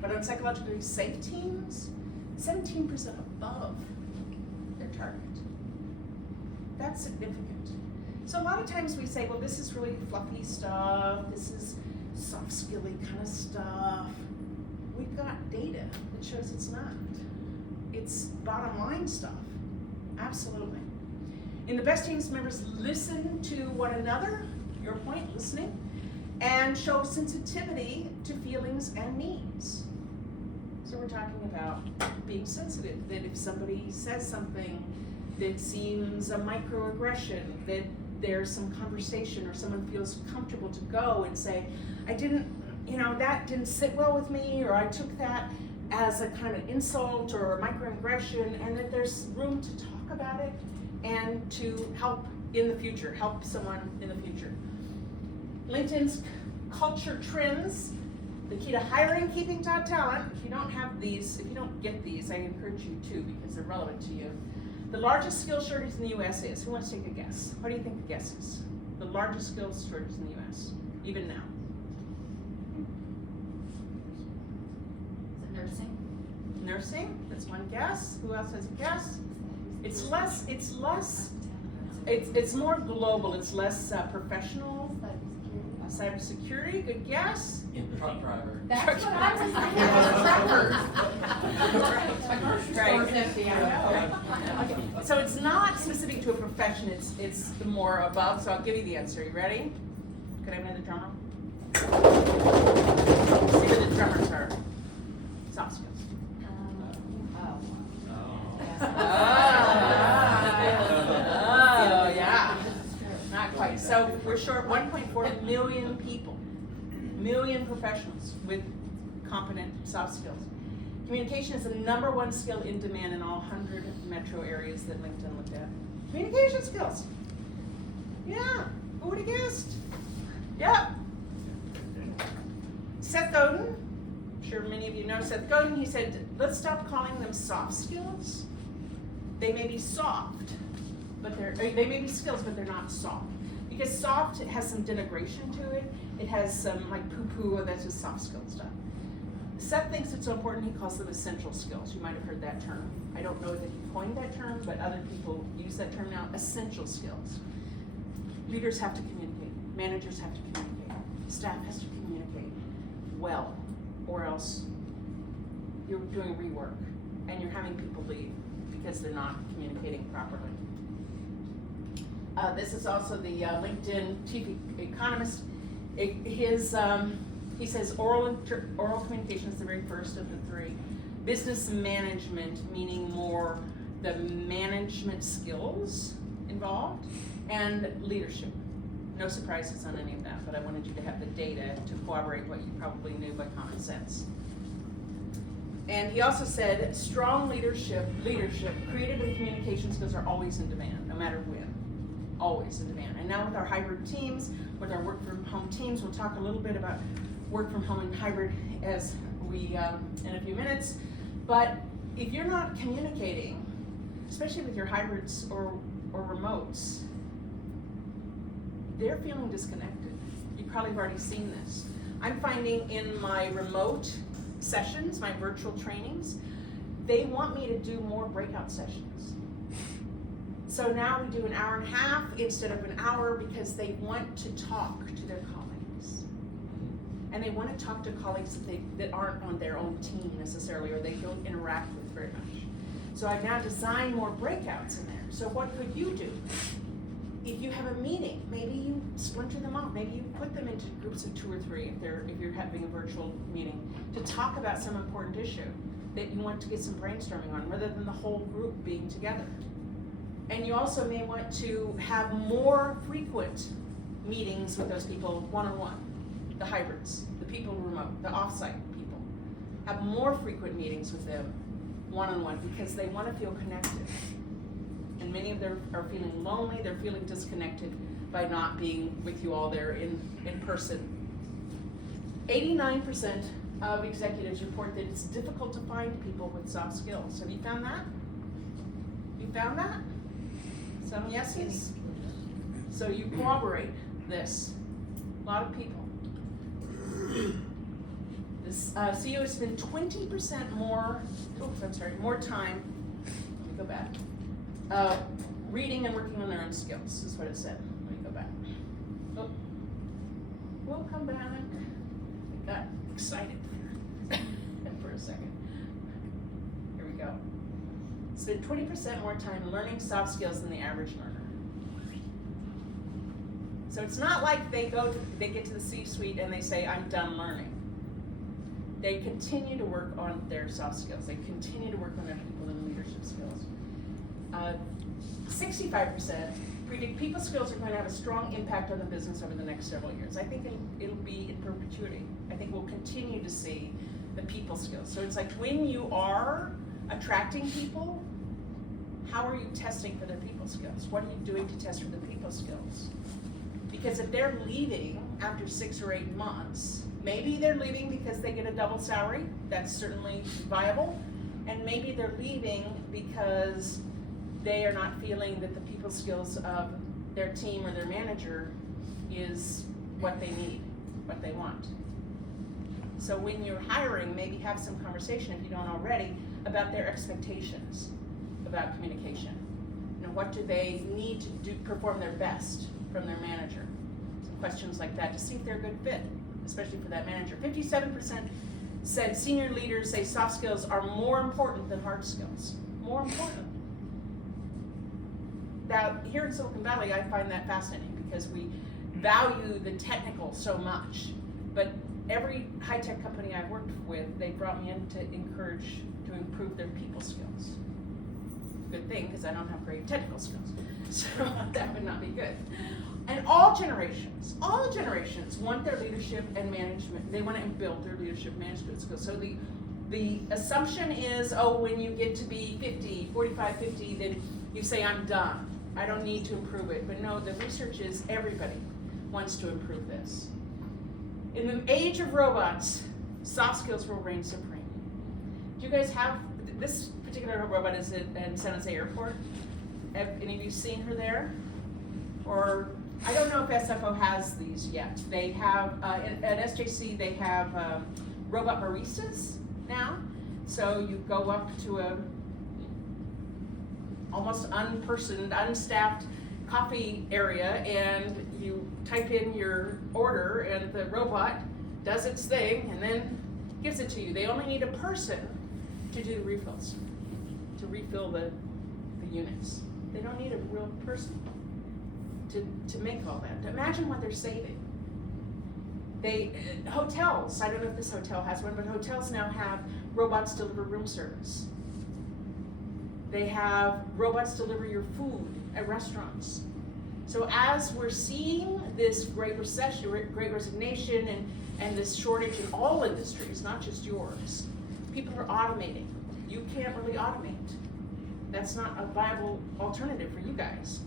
But on psychologically safe teams, 17% above their target. That's significant. So a lot of times we say, well, this is really fluffy stuff, this is soft skilly kind of stuff. We've got data that shows it's not. It's bottom line stuff, absolutely. In the best teams, members listen to one another, your point, listening, and show sensitivity to feelings and needs. So we're talking about being sensitive, that if somebody says something that seems a microaggression, that there's some conversation or someone feels comfortable to go and say, I didn't, that didn't sit well with me, or I took that as a kind of insult or a microaggression, and that there's room to talk about it and to help in the future, help someone in the future. LinkedIn's culture trends, the key to hiring, keeping top talent. If you don't have these, if you don't get these, I encourage you to, because they're relevant to you. The largest skill shortage in the U.S. is, who wants to take a guess? What do you think the guess is? The largest skills shortage in the U.S., even now. Is it nursing? Nursing, that's one guess. Who else has a guess? It's more global, it's less professional. Cybersecurity, good guess. Truck driver. That's what I was thinking. Right. So it's not specific to a profession, it's more above, so I'll give you the answer. You ready? Could I have another drummer? See where the drummers are. Soft skills. Oh, yeah. Not quite. So we're short 1.4 million people, million professionals with competent soft skills. Communication is the #1 skill in demand in all 100 metro areas that LinkedIn looked at. Communication skills. Yeah, who would have guessed? Yep. Seth Godin, I'm sure many of you know Seth Godin, he said, let's stop calling them soft skills. They may be soft, but they may be skills, but they're not soft. Because soft, it has some denigration to it. It has some like poo-poo, that's just soft skill stuff. Seth thinks it's so important, he calls them essential skills. You might have heard that term. I don't know that he coined that term, but other people use that term now, essential skills. Leaders have to communicate. Managers have to communicate. Staff has to communicate well, or else you're doing rework and you're having people leave because they're not communicating properly. This is also the LinkedIn chief economist. He says oral communication is the very first of the three. Business management, meaning more the management skills involved, and leadership. No surprises on any of that, but I wanted you to have the data to corroborate what you probably knew by common sense. And he also said strong leadership, creative and communication skills are always in demand, no matter when. Always in demand. And now with our hybrid teams, with our work from home teams, we'll talk a little bit about work from home and hybrid as we, in a few minutes. But if you're not communicating, especially with your hybrids or remotes, they're feeling disconnected. You probably have already seen this. I'm finding in my remote sessions, my virtual trainings, they want me to do more breakout sessions. So now we do an hour and a half instead of an hour because they want to talk to their colleagues. And they want to talk to colleagues that aren't on their own team necessarily, or they don't interact with very much. So I've now designed more breakouts in there. So what could you do? If you have a meeting, maybe you splinter them up. Maybe you put them into groups of 2 or 3 if you're having a virtual meeting to talk about some important issue that you want to get some brainstorming on rather than the whole group being together. And you also may want to have more frequent meetings with those people one-on-one, the hybrids, the people remote, the off-site people. Have more frequent meetings with them one-on-one because they want to feel connected. And many of them are feeling lonely, they're feeling disconnected by not being with you all there in person. 89% of executives report that it's difficult to find people with soft skills. Have you found that? You found that? Some yeses? So you corroborate this. A lot of people. This CEO spend 20% more time, let me go back, reading and working on their own skills, is what it said. Let me we'll come back. I got excited for a second. Here we go. Spend 20% more time learning soft skills than the average learner. So it's not like they get to the C-suite and they say, I'm done learning. They continue to work on their soft skills. They continue to work on their people and leadership skills. 65% predict people skills are going to have a strong impact on the business over the next several years. I think it'll be in perpetuity. I think we'll continue to see the people skills. So it's like when you are attracting people, how are you testing for their people skills? What are you doing to test for the people skills? Because if they're leaving after 6 or 8 months, maybe they're leaving because they get a double salary. That's certainly viable. And maybe they're leaving because they are not feeling that the people skills of their team or their manager is what they need, what they want. So when you're hiring, maybe have some conversation, if you don't already, about their expectations about communication. You know, what do they need to do, perform their best from their manager? Some questions like that to see if they're a good fit, especially for that manager. 57% said senior leaders say soft skills are more important than hard skills. More important. Now, here in Silicon Valley, I find that fascinating because we value the technical so much. But every high-tech company I've worked with, they brought me in to improve their people skills. Good thing, because I don't have great technical skills. So that would not be good. And all generations want their leadership and management. They want to build their leadership management skills. So the assumption is, oh, when you get to be 50, 45, 50, then you say, I'm done. I don't need to improve it. But no, the research is everybody wants to improve this. In the age of robots, soft skills will reign supreme. Do you guys have, this particular robot is in San Jose Airport. Have any of you seen her there? Or, I don't know if SFO has these yet. They have, at SJC, they have robot baristas now. So you go up to a almost unpersoned, unstaffed coffee area and you type in your order and the robot does its thing and then gives it to you. They only need a person to do the refills, to refill the units. They don't need a real person to make all that. Imagine what they're saving. Hotels, I don't know if this hotel has one, but hotels now have robots deliver room service. They have robots deliver your food at restaurants. So as we're seeing this great recession, great resignation, and this shortage in all industries, not just yours, people are automating. You can't really automate. That's not a viable alternative for you guys.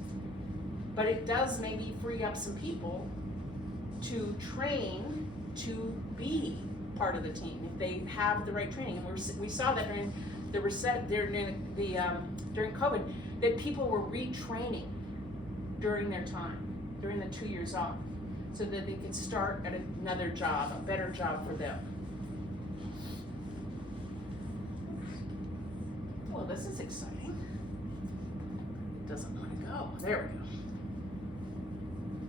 But it does maybe free up some people to train to be part of the team if they have the right training. And we saw that during during COVID, that people were retraining during their time, during the 2 years off, so that they could start at another job, a better job for them. Well, this is exciting. It doesn't want to go. There we go.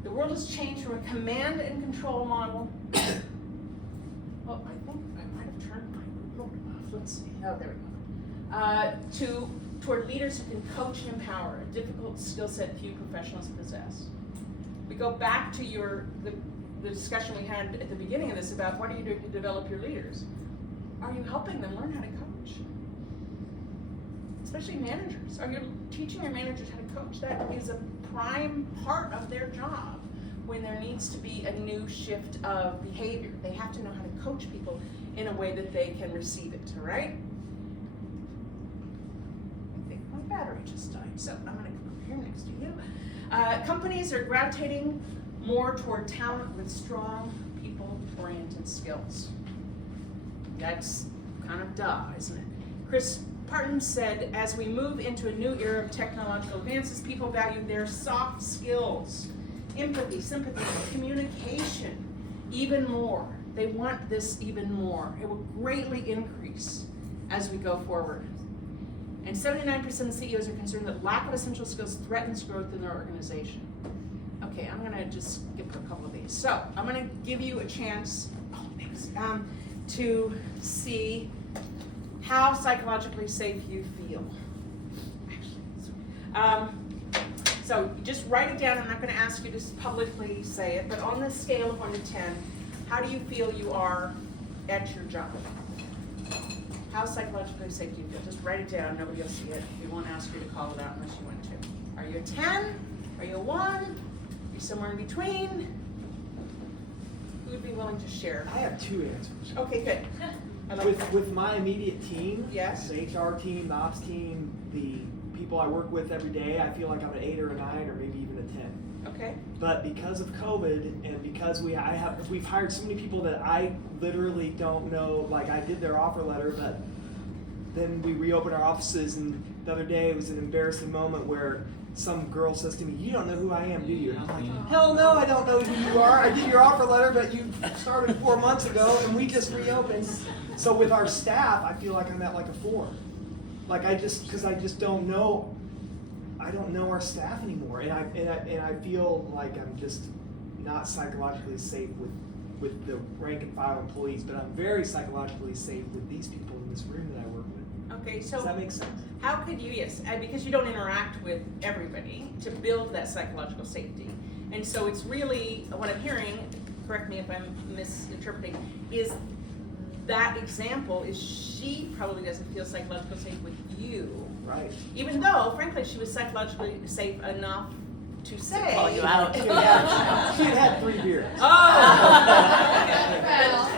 The world has changed from a command and control model. Oh, I think I might have turned my remote off. Let's see. Oh, there we go. Toward leaders who can coach and empower, a difficult skill set few professionals possess. We go back to the discussion we had at the beginning of this about what are you doing to develop your leaders? Are you helping them learn how to coach? Especially managers. Are you teaching your managers how to coach? That is a prime part of their job when there needs to be a new shift of behavior. They have to know how to coach people in a way that they can receive it, all right? I think my battery just died, so I'm gonna come up here next to you. Companies are gravitating more toward talent with strong people-oriented skills. That's kind of duh, isn't it? Chris Parton said, as we move into a new era of technological advances, people value their soft skills, empathy, sympathy, communication, even more. They want this even more. It will greatly increase as we go forward. And 79% of CEOs are concerned that lack of essential skills threatens growth in their organization. Okay, I'm gonna just skip a couple of these. So I'm gonna give you a chance, to see how psychologically safe you feel. So just write it down. I'm not gonna ask you to publicly say it, but on the scale of 1 to 10, how do you feel you are at your job? How psychologically safe do you feel? Just write it down, nobody will see it. We won't ask you to call it out unless you want to. Are you a 10? Are you a 1? Are you somewhere in between? Who would be willing to share? I have 2 answers. Okay, good. I like With my immediate team, Yes. the HR team, the ops team, the people I work with every day, I feel like I'm an 8 or a 9 or maybe even a 10. Okay. But because of COVID and because we've hired so many people that I literally don't know, like I did their offer letter, but then we reopened our offices, and the other day it was an embarrassing moment where some girl says to me, "You don't know who I am, do you?" And I'm like, "Hell no, I don't know who you are. I did your offer letter, but you started 4 months ago and we just reopened." So with our staff, I feel like I'm at like a 4. Like because I just don't know. I don't know our staff anymore, and I feel like I'm just not psychologically safe with the rank and file employees, but I'm very psychologically safe with these people in this room that I work with. Okay, so Does that make sense? how could you, yes, because you don't interact with everybody, to build that psychological safety. And so it's really, what I'm hearing, correct me if I'm misinterpreting, is that example is she probably doesn't feel psychologically safe with you. Right. Even though, frankly, she was psychologically safe enough to say. Call you out. She had had 3 beers. The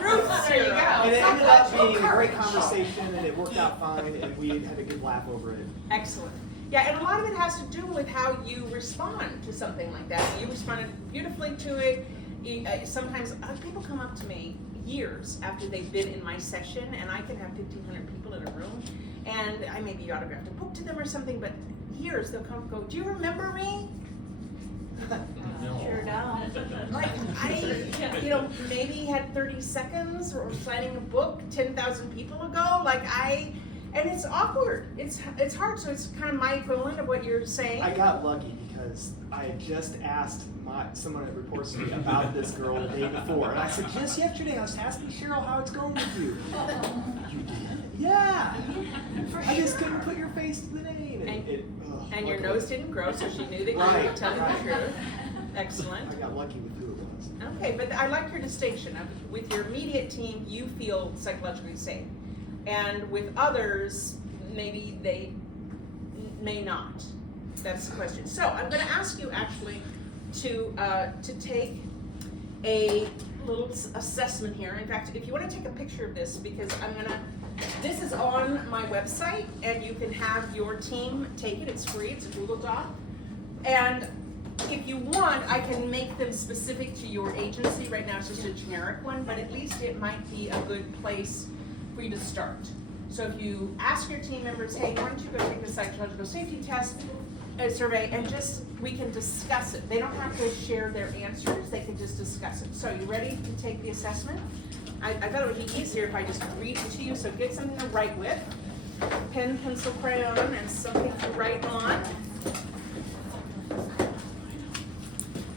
truth, there you go. And it ended up being a great conversation, and it worked out fine, and we had a good laugh over it. Excellent. Yeah, and a lot of it has to do with how you respond to something like that. You responded beautifully to it. Sometimes people come up to me years after they've been in my session, and I can have 1,500 people in a room, and I maybe autographed a book to them or something, but years they'll come and go, "Do you remember me?" Sure don't. Like, I maybe had 30 seconds or signing a book 10,000 people ago. And it's awkward. It's hard, so it's kind of my equivalent of what you're saying. I got lucky because I had just asked someone that reports to me about this girl the day before, and I said, just yesterday I was asking Cheryl how it's going with you. You did? Yeah. I just couldn't put your face to the name. And your nose didn't grow, so she knew that you were telling the truth. Excellent. I got lucky with who it was. Okay, but I like your distinction. With your immediate team, you feel psychologically safe. And with others, maybe they may not. That's the question. So I'm going to ask you actually to take a little assessment here. In fact, if you want to take a picture of this, because this is on my website, and you can have your team take it. It's free. It's a Google Doc. And if you want, I can make them specific to your agency. Right now it's just a generic one, but at least it might be a good place for you to start. So if you ask your team members, "Hey, why don't you go take the psychological safety test survey," and we can discuss it. They don't have to share their answers, they can just discuss it. So you ready to take the assessment? I thought it would be easier if I just read it to you, so get something to write with. Pen, pencil, crayon, and something to write on.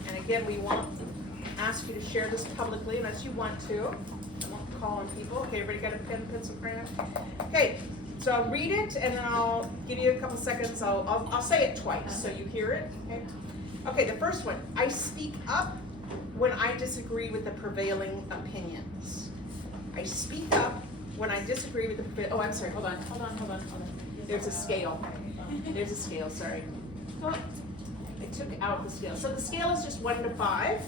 And again, we won't ask you to share this publicly unless you want to. I won't call on people. Okay, everybody got a pen, pencil, crayon? Okay, so I'll read it, and then I'll give you a couple seconds. I'll say it twice so you hear it. Okay, the first one. I speak up when I disagree with the prevailing opinions. I speak up when I disagree with the I'm sorry, hold on. There's a scale. Sorry. I took out the scale. So the scale is just 1 to 5.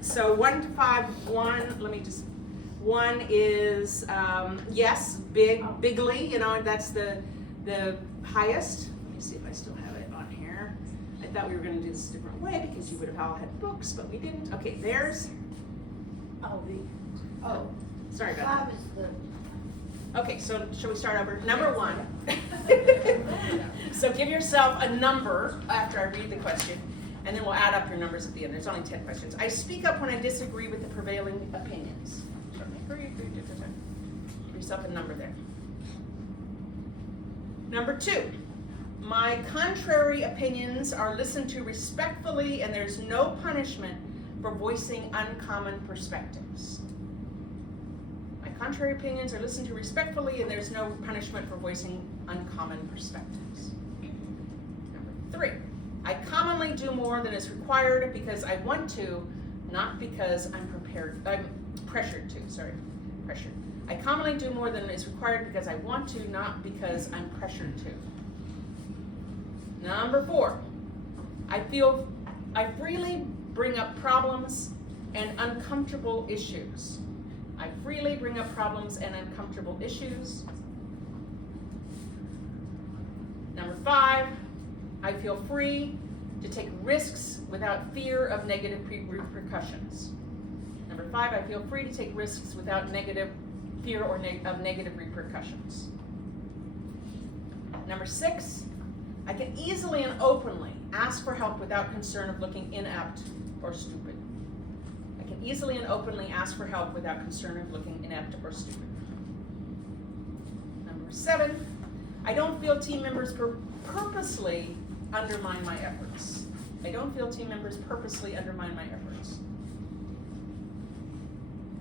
So 1 to 5, 1 is yes, bigly, that's the highest. Let me see if I still have it on here. I thought we were going to do this a different way because you would have all had books, but we didn't. Okay, there's. Sorry about that. 5 is the. Okay, so shall we start over? Number 1. So give yourself a number after I read the question, and then we'll add up your numbers at the end. There's only 10 questions. I speak up when I disagree with the prevailing opinions. Give yourself a number there. Number 2. My contrary opinions are listened to respectfully and there's no punishment for voicing uncommon perspectives. My contrary opinions are listened to respectfully and there's no punishment for voicing uncommon perspectives. Number 3, I commonly do more than is required because I want to, not because I'm pressured to. I commonly do more than is required because I want to, not because I'm pressured to. Number 4, I freely bring up problems and uncomfortable issues. I freely bring up problems and uncomfortable issues. Number 5, I feel free to take risks without fear of negative repercussions. Number 5, I feel free to take risks without fear of negative repercussions. Number 6, I can easily and openly ask for help without concern of looking inept or stupid. I can easily and openly ask for help without concern of looking inept or stupid. Number 7, I don't feel team members purposely undermine my efforts. I don't feel team members purposely undermine my efforts.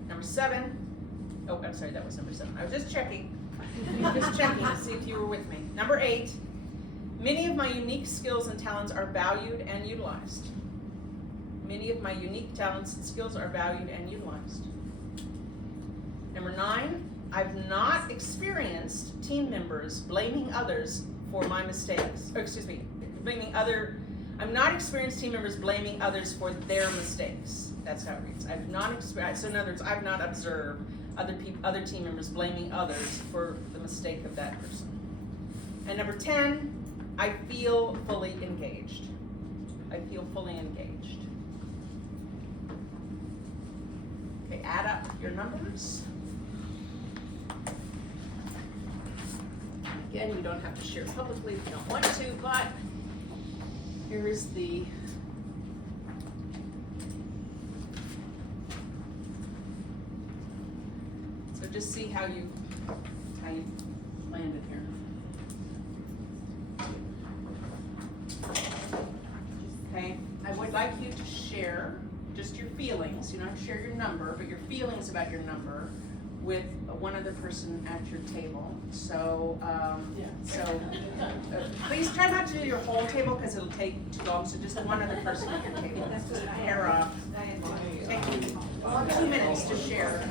Number 7, oh, I'm sorry, that was number 7. I was just checking to see if you were with me. Number 8, many of my unique skills and talents are valued and utilized. Many of my unique talents and skills are valued and utilized. Number 9, I've not experienced team members blaming others for my mistakes. I've not experienced team members blaming others for their mistakes. That's how it reads. I've not experienced, so in other words, I've not observed other team members blaming others for the mistake of that person. And number 10, I feel fully engaged. I feel fully engaged. Okay, add up your numbers. Again, you don't have to share publicly if you don't want to, but here's the so just see how you landed here. Okay, I would like you to share just your feelings. You don't have to share your number, but your feelings about your number with one other person at your table. So, please try not to do your whole table because it'll take too long. So just one other person at your table. Just pair off. Take 2 minutes to share.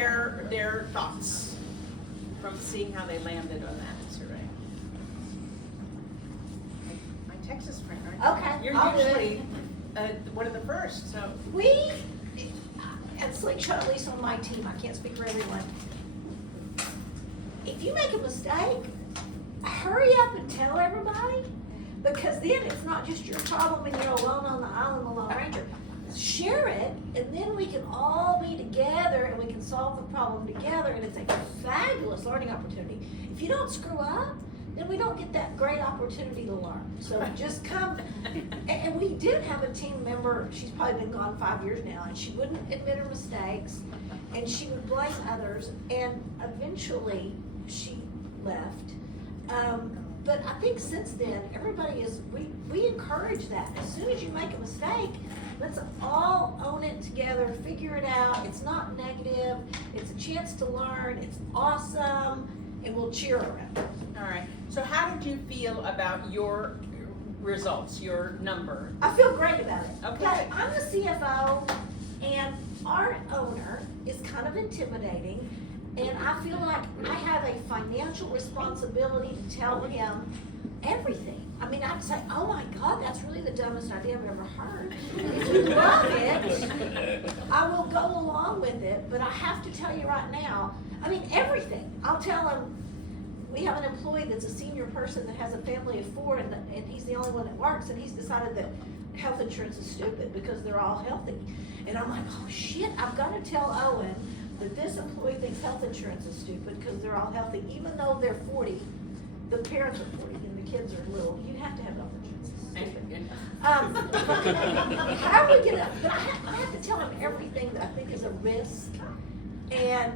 share their thoughts from seeing how they landed on that survey. My Texas friend, aren't you? Okay, You're I'll do it. usually one of the first, so. We, and Slingshot, at least on my team, I can't speak for everyone. If you make a mistake, hurry up and tell everybody, because then it's not just your problem and you're alone on the island, the Lone Ranger. Share it, and then we can all be together and we can solve the problem together, and it's a fabulous learning opportunity. If you don't screw up, then we don't get that great opportunity to learn. So just come, and we did have a team member, she's probably been gone 5 years now, and she wouldn't admit her mistakes, and she would blame others, and eventually she left. But I think since then, everybody is, we encourage that. As soon as you make a mistake, let's all own it together, figure it out. It's not negative, it's a chance to learn, it's awesome, and we'll cheer around it. All right, so how did you feel about your results, your number? I feel great about it. Okay. But I'm the CFO, and our owner is kind of intimidating, and I feel like I have a financial responsibility to tell him everything. I mean, I'd say, oh my God, that's really the dumbest idea I've ever heard. If you love it, I will go along with it, but I have to tell you right now, I mean, everything. I'll tell him, we have an employee that's a senior person that has a family of 4, and he's the only one that works, and he's decided that health insurance is stupid because they're all healthy. And I'm like, oh shit, I've got to tell Owen that this employee thinks health insurance is stupid because they're all healthy, even though they're 40, the parents are 40 and the kids are little. You have to have health insurance. It's stupid. How are we gonna, but I have to tell him everything that I think is a risk, and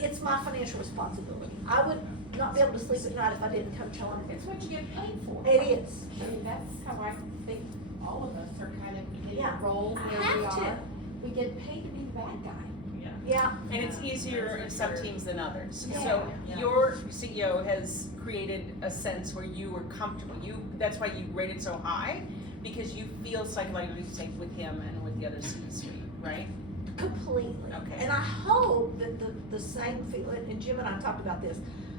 it's my financial responsibility. I would not be able to sleep at night if I didn't come tell him. It's what you get paid for. It is. I mean, that's how I think all of us are kind of in Yeah. a role I where we have to. are. We get paid to be the bad guy. Yeah. And it's easier in some teams than others. Yeah. So Yeah. your CEO has created a sense where you were comfortable. That's why you rated so high, because you feel psychologically safe with him and with the other C-suite, right? Completely. Okay. And I hope that the same feeling, and Jim and I talked about this,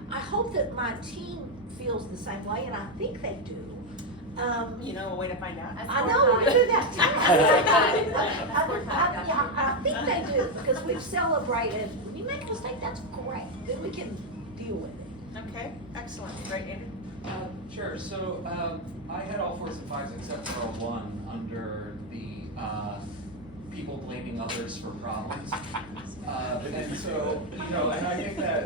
I hope that my team feels the same way, and I think they do. You know a way to find out? I know, we do that too. I think they do, because we've celebrated, when you make a mistake, that's great, then we can deal with it. Okay, excellent. Right, Andrew? Sure, so I had all 4s and 5s except for a 1 under the people blaming others for problems. And so, you know, and I think that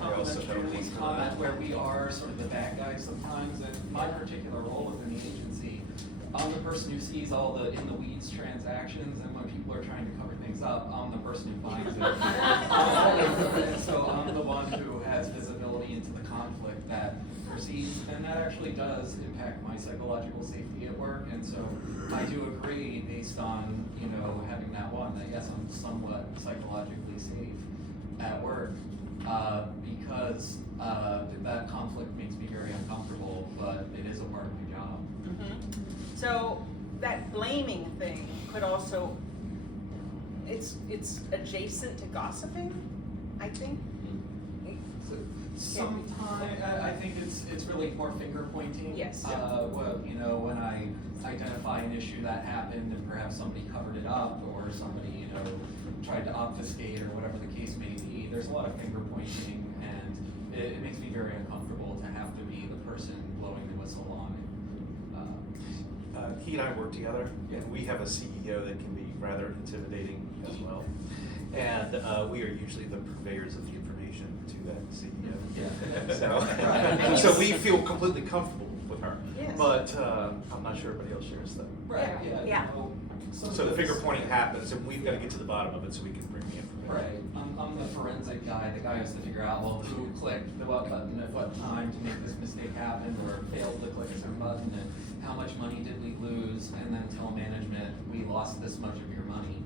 complements Julie's comment where we are sort of the bad guys sometimes. And my particular role within the agency, I'm the person who sees all the in the weeds transactions, and when people are trying to cover things up, I'm the person who finds it. And so I'm the one who has visibility into the conflict that proceeds, and that actually does impact my psychological safety at work. And so I do agree, based on, you know, having that 1, that yes, I'm somewhat psychologically safe at work, because that conflict makes me very uncomfortable, but it is a part of my job. Mm-hmm. So that blaming thing could also, it's adjacent to gossiping, I think. Sometimes I think it's really more finger pointing. Yes. Well, you know, when I identify an issue that happened and perhaps somebody covered it up, or somebody, you know, tried to obfuscate, or whatever the case may be, there's a lot of finger pointing, and it makes me very uncomfortable to have to be the person blowing the whistle on it. He and I work together, and we have a CEO that can be rather intimidating as well. And we are usually the purveyors of the information to that CEO. Yeah. So we feel completely comfortable with her. Yes. But I'm not sure everybody else shares that. Right, yeah. Yeah. You know, So the finger pointing happens, and we've got to get to the bottom of it so we can bring the information. Right, I'm the forensic guy, the guy who has to figure out, well, who clicked the what button at what time to make this mistake happen, or failed to click a certain button, and how much money did we lose, and then tell management, we lost this much of your money.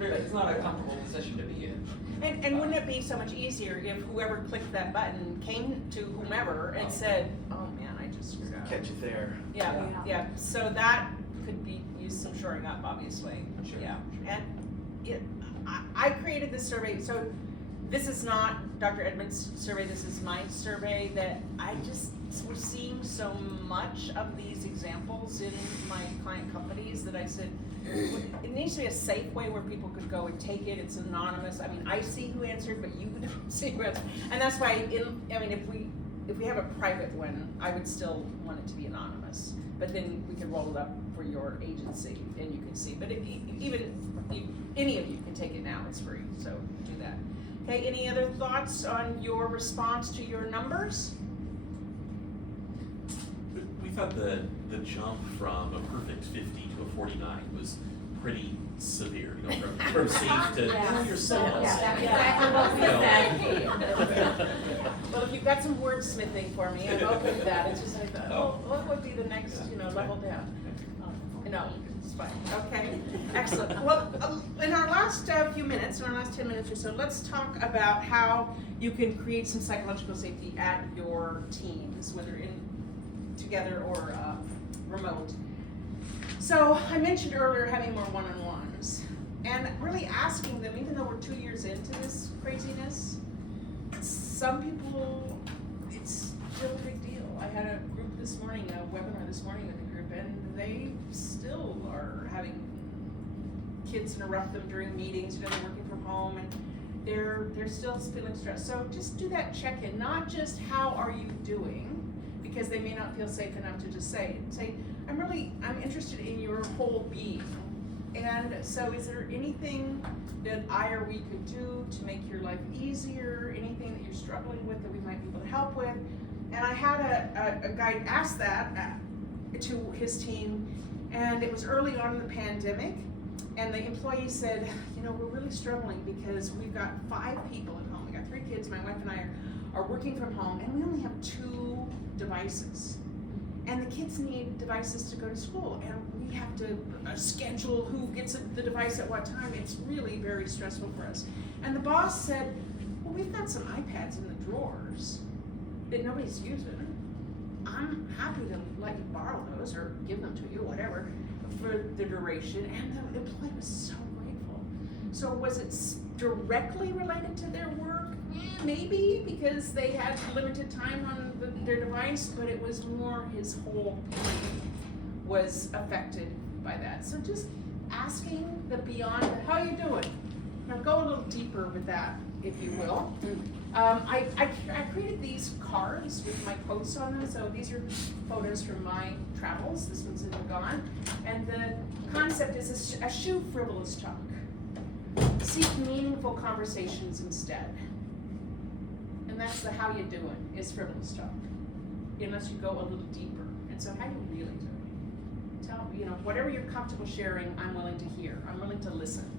It's not a comfortable position to be in. And wouldn't it be so much easier if whoever clicked that button came to whomever and said, oh man, I just screwed up. Catch it there. Yeah. So that could be use some shoring up, obviously. Sure. Yeah. And I created this survey, so this is not Dr. Edmonds' survey, this is my survey, that I just, we're seeing so much of these examples in my client companies that I said, it needs to be a safe way where people could go and take it, it's anonymous. I mean, I see who answered, but you don't see who answered. And that's why, if we have a private one, I would still want it to be anonymous. But then we can roll it up for your agency and you can see. But any of you can take it now, it's free, so do that. Okay, any other thoughts on your response to your numbers? We thought the jump from a perfect 50 to a 49 was pretty severe, you know, from safe to, Yeah. you're so Yeah. unsafe. Exactly what we said. Well, if you've got some wordsmithing for me, I'm open to that. It's just like, what would be the next, level down? No, it's fine. Okay, excellent. Well, in our last few minutes, in our last 10 minutes or so, let's talk about how you can create some psychological safety at your teams, whether together or remote. So I mentioned earlier having more one-on-ones and really asking them, even though we're 2 years into this craziness, some people, it's still a big deal. I had a group this morning, a webinar this morning with a group, and they still are having kids interrupt them during meetings, they're working from home, and they're still feeling stressed. So just do that check-in, not just how are you doing, because they may not feel safe enough to just say it. Say, I'm interested in your whole being. And so is there anything that I or we could do to make your life easier, anything that you're struggling with that we might be able to help with? And I had a guy ask that to his team, and it was early on in the pandemic, and the employee said, we're really struggling because we've got 5 people at home. We got 3 kids, my wife and I are working from home, and we only have 2 devices. And the kids need devices to go to school, and we have to schedule who gets the device at what time. It's really very stressful for us. And the boss said, well, we've got some iPads in the drawers that nobody's using. I'm happy to let you borrow those or give them to you, whatever, for the duration. And the employee was so grateful. So was it directly related to their work? Maybe, because they had limited time on their device, but it was more his whole being was affected by that. So just asking the beyond, how you doing? Now go a little deeper with that, if you will. I created these cards with my quotes on them. So these are photos from my travels. This one's in Uganda. And the concept is eschew frivolous talk. Seek meaningful conversations instead. And that's the how you doing is frivolous talk, unless you go a little deeper. And so how you really doing? Tell whatever you're comfortable sharing, I'm willing to hear. I'm willing to listen.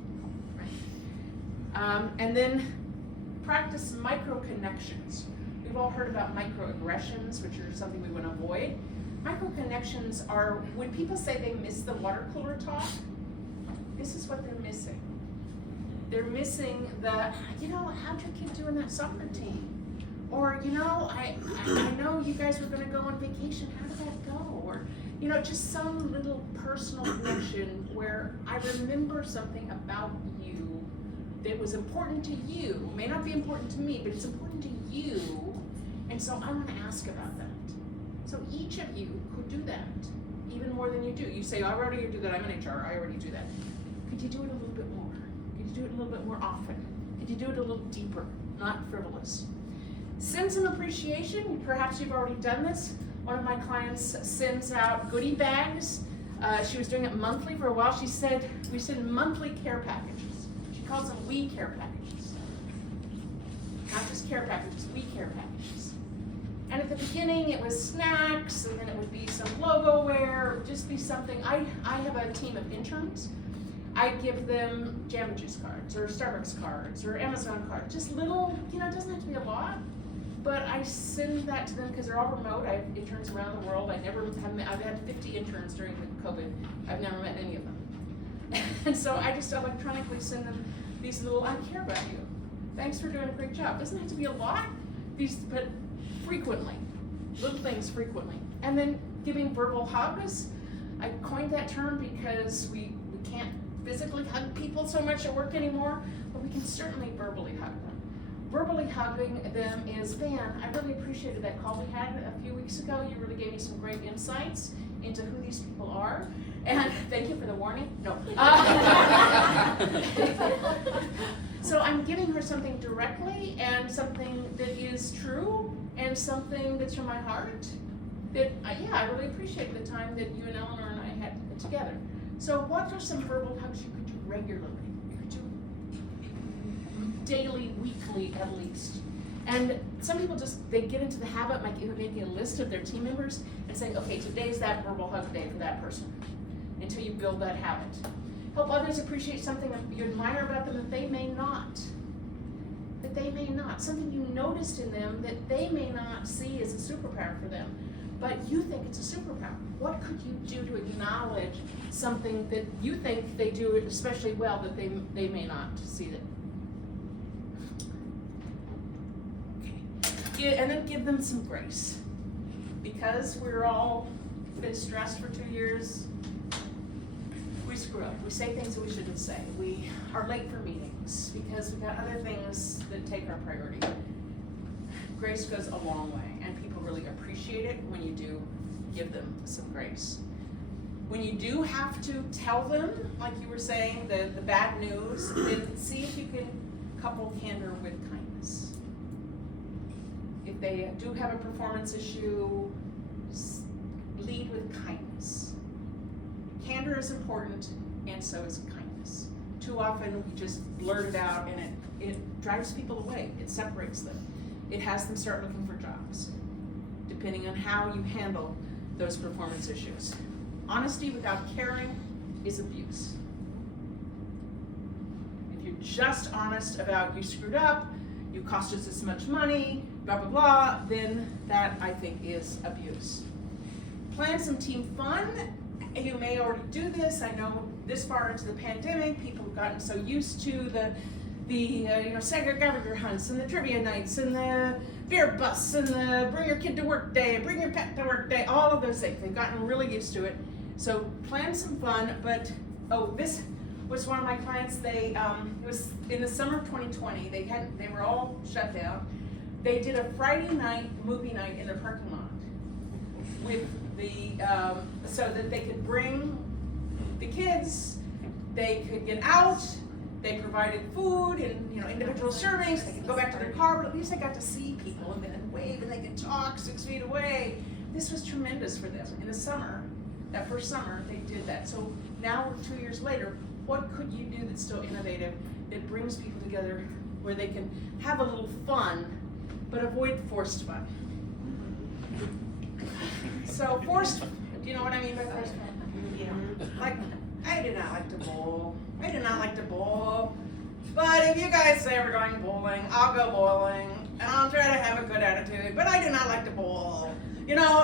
Right? And then practice micro connections. We've all heard about microaggressions, which are something we want to avoid. Micro connections are when people say they miss the water cooler talk. This is what they're missing. They're missing the, how'd your kid do in that soccer team? Or, I know you guys were gonna go on vacation, how did that go? Or, just some little personal connection where I remember something about you that was important to you. It may not be important to me, but it's important to you. And so I wanna ask about that. So each of you could do that, even more than you do. You say, I already do that, I'm in HR, I already do that. Could you do it a little bit more? Could you do it a little bit more often? Could you do it a little deeper, not frivolous? Send some appreciation. Perhaps you've already done this. One of my clients sends out goodie bags. She was doing it monthly for a while. She said, we send monthly care packages. She calls them we care packages. Not just care packages, we care packages. And at the beginning it was snacks, and then it would be some logo wear, it would just be something. I have a team of interns. I give them Jam Juice cards, or Starbucks cards, or Amazon cards. Just little, it doesn't have to be a lot. But I send that to them because they're all remote. I have interns around the world. I've had 50 interns during the COVID. I've never met any of them. And so I just electronically send them these little, I care about you. Thanks for doing a great job. Doesn't have to be a lot, but frequently. Little things frequently. And then giving verbal hugs. I coined that term because we can't physically hug people so much at work anymore, but we can certainly verbally hug them. Verbally hugging them is, Van, I really appreciated that call we had a few weeks ago. You really gave me some great insights into who these people are. And thank you for the warning. No. So I'm giving her something directly and something that is true and something that's from my heart that, I really appreciate the time that you and Eleanor and I had together. So what are some verbal hugs you could do regularly? You could do daily, weekly at least. And some people they get into the habit of making a list of their team members and saying, okay, today's that verbal hug day for that person, until you build that habit. Help others appreciate something you admire about them that they may not. Something you noticed in them that they may not see as a superpower for them, but you think it's a superpower. What could you do to acknowledge something that you think they do especially well that they may not see it? Okay. And then give them some grace. Because we're all been stressed for 2 years, we screw up. We say things that we shouldn't say. We are late for meetings because we've got other things that take our priority. Grace goes a long way, and people really appreciate it when you do give them some grace. When you do have to tell them, like you were saying, the bad news, then see if you can couple candor with kindness. If they do have a performance issue, lead with kindness. Candor is important, and so is kindness. Too often we just blurt it out, and it drives people away. It separates them. It has them start looking for jobs, depending on how you handle those performance issues. Honesty without caring is abuse. If you're just honest about you screwed up, you cost us this much money, blah, blah, blah, then that, I think, is abuse. Plan some team fun. You may already do this. I know this far into the pandemic, people have gotten so used to the segregator hunts and the trivia nights and the beer bus and the bring your kid to work day, bring your pet to work day, all of those things. They've gotten really used to it. So plan some fun, but, this was one of my clients. It was in the summer of 2020. They were all shut down. They did a Friday night movie night in their parking lot with so that they could bring the kids, they could get out, they provided food and individual servings, they could go back to their car, but at least they got to see people and then wave and they could talk 6 feet away. This was tremendous for them. In the summer, that first summer, they did that. So now we're 2 years later, what could you do that's still innovative, that brings people together where they can have a little fun, but avoid forced fun? So forced, do you know what I mean by forced fun? Like, I do not like to bowl. But if you guys say we're going bowling, I'll go bowling, and I'll try to have a good attitude, but I do not like to bowl.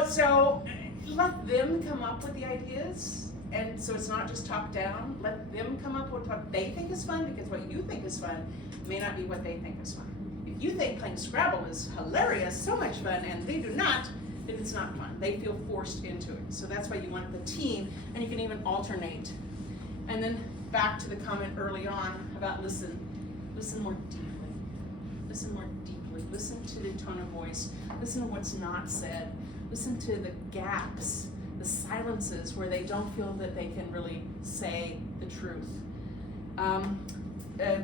So let them come up with the ideas, and so it's not just top down. Let them come up with what they think is fun, because what you think is fun may not be what they think is fun. If you think playing Scrabble is hilarious, so much fun, and they do not, then it's not fun. They feel forced into it. So that's why you want the team, and you can even alternate. And then back to the comment early on about listen more deeply. Listen more deeply. Listen to the tone of voice. Listen to what's not said. Listen to the gaps, the silences where they don't feel that they can really say the truth.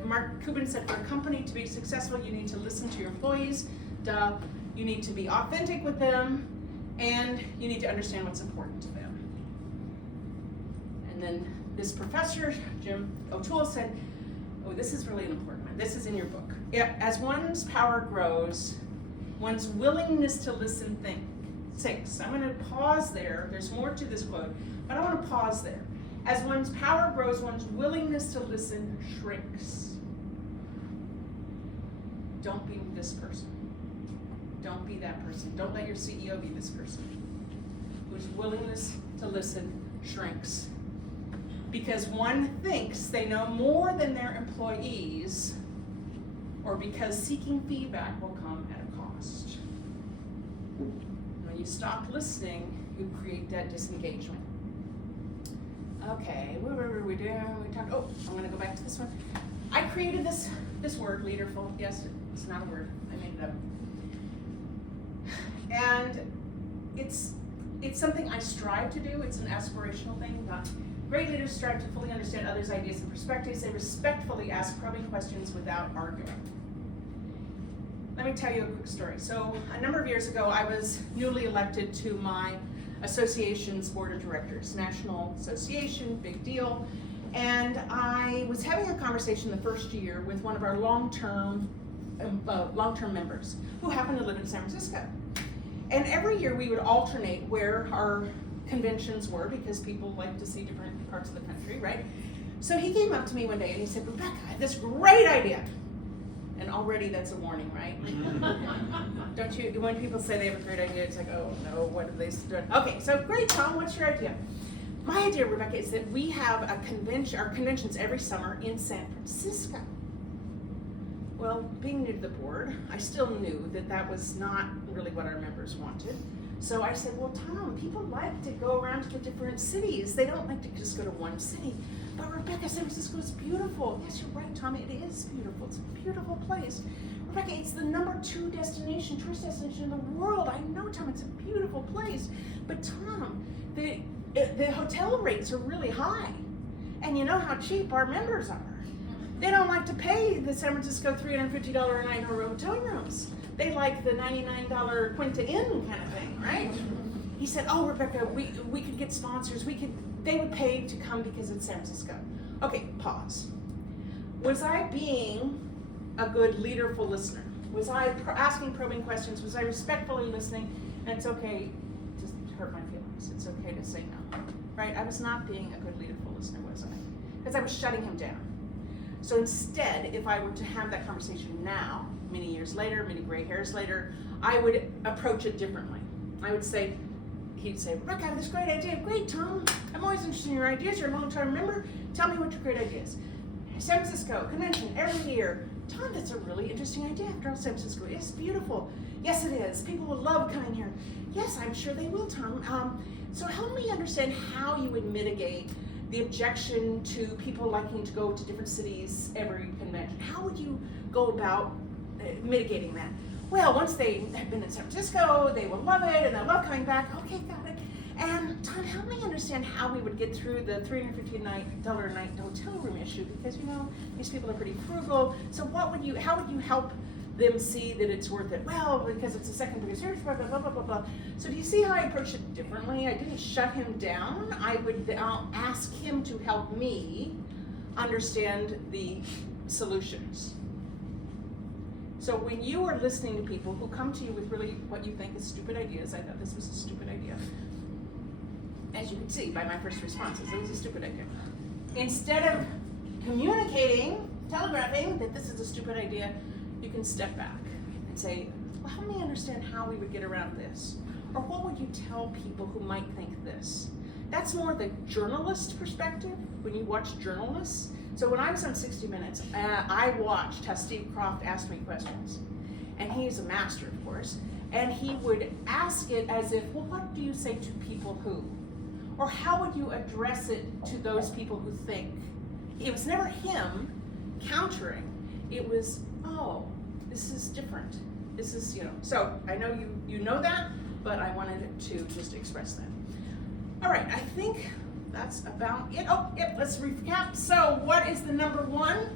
Mark Cuban said, for a company to be successful, you need to listen to your employees. You need to be authentic with them, and you need to understand what's important to them. And then this professor, Jim O'Toole, said, this is really an important one. This is in your book. Yeah, as one's power grows, one's willingness to listen sinks. I'm going to pause there. There's more to this quote, but I want to pause there. As one's power grows, one's willingness to listen shrinks. Don't be this person. Don't be that person. Don't let your CEO be this person whose willingness to listen shrinks. Because one thinks they know more than their employees, or because seeking feedback will come at a cost. When you stop listening, you create that disengagement. Okay, what were we doing? We talked, oh, I'm gonna go back to this one. I created this word, leaderful. Yes, it's not a word, I made it up. And it's something I strive to do. It's an aspirational thing. Great leaders strive to fully understand others' ideas and perspectives. They respectfully ask probing questions without arguing. Let me tell you a quick story. So a number of years ago, I was newly elected to my association's board of directors, National Association, big deal. And I was having a conversation the first year with one of our long-term members who happened to live in San Francisco. And every year we would alternate where our conventions were because people like to see different parts of the country, right? So he came up to me one day and he said, Rebecca, I have this great idea. And already that's a warning, right? Don't you, when people say they have a great idea, it's like, oh no, what are they doing? Okay, so great, Tom, what's your idea? My idea, Rebecca, is that we have a convention, our conventions every summer in San Francisco. Well, being new to the board, I still knew that that was not really what our members wanted. So I said, well, Tom, people like to go around to the different cities. They don't like to just go to one city. But Rebecca, San Francisco is beautiful. Yes, you're right, Tom, it is beautiful. It's a beautiful place. Rebecca, it's the #2 destination, tourist destination in the world. I know, Tom, it's a beautiful place. But Tom, the hotel rates are really high. And you know how cheap our members are. They don't like to pay the San Francisco $350 a night hotel rooms. They like the $99 Quinta Inn kind of thing, right? He said, oh, Rebecca, we could get sponsors. They would pay to come because it's San Francisco. Okay, pause. Was I being a good leaderful listener? Was I asking probing questions? Was I respectfully listening? And it's okay to hurt my feelings. It's okay to say no, right? I was not being a good leaderful listener, was I? Because I was shutting him down. So instead, if I were to have that conversation now, many years later, many gray hairs later, I would approach it differently. I would say, he'd say, Rebecca, I have this great idea. Great, Tom. I'm always interested in your ideas. You're a long-time member. Tell me what your great idea is. San Francisco convention every year. Tom, that's a really interesting idea. After all, San Francisco is beautiful. Yes, it is. People will love coming here. Yes, I'm sure they will, Tom. So help me understand how you would mitigate the objection to people liking to go to different cities every convention. How would you go about mitigating that? Well, once they have been in San Francisco, they will love it and they'll love coming back. Okay, got it. And Tom, help me understand how we would get through the $350 a night hotel room issue because these people are pretty frugal. So how would you help them see that it's worth it? Well, because it's the second biggest year, blah, blah, blah, blah, blah, blah. So do you see how I approached it differently? I didn't shut him down. I'll ask him to help me understand the solutions. So when you are listening to people who come to you with really what you think is stupid ideas, I thought this was a stupid idea. As you can see by my first responses, it was a stupid idea. Instead of communicating, telegraphing that this is a stupid idea, you can step back and say, well, help me understand how we would get around this. Or what would you tell people who might think this? That's more the journalist perspective, when you watch journalists. So when I was on 60 Minutes, I watched how Steve Kroft asked me questions. And he's a master, of course. And he would ask it as if, well, what do you say to people who? Or how would you address it to those people who think? It was never him countering. It was, oh, this is different. This is, So I know you know that, but I wanted to just express that. All right, I think that's about it. Oh, yep, let's recap. So what is the #1?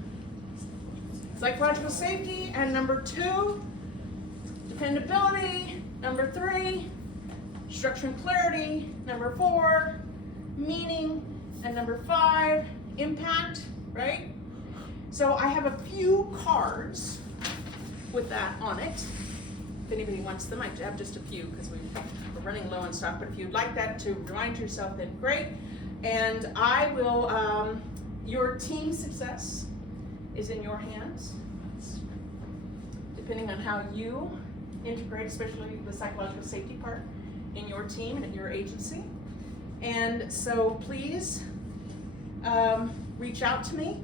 Psychological safety. And #2, dependability. #3, structure and clarity. #4, meaning. And #5, impact, right? So I have a few cards with that on it. If anybody wants them, I have just a few because we're running low on stock, but if you'd like that to remind yourself, then great. And I will, your team success is in your hands, depending on how you integrate, especially the psychological safety part in your team and at your agency. And so please reach out to me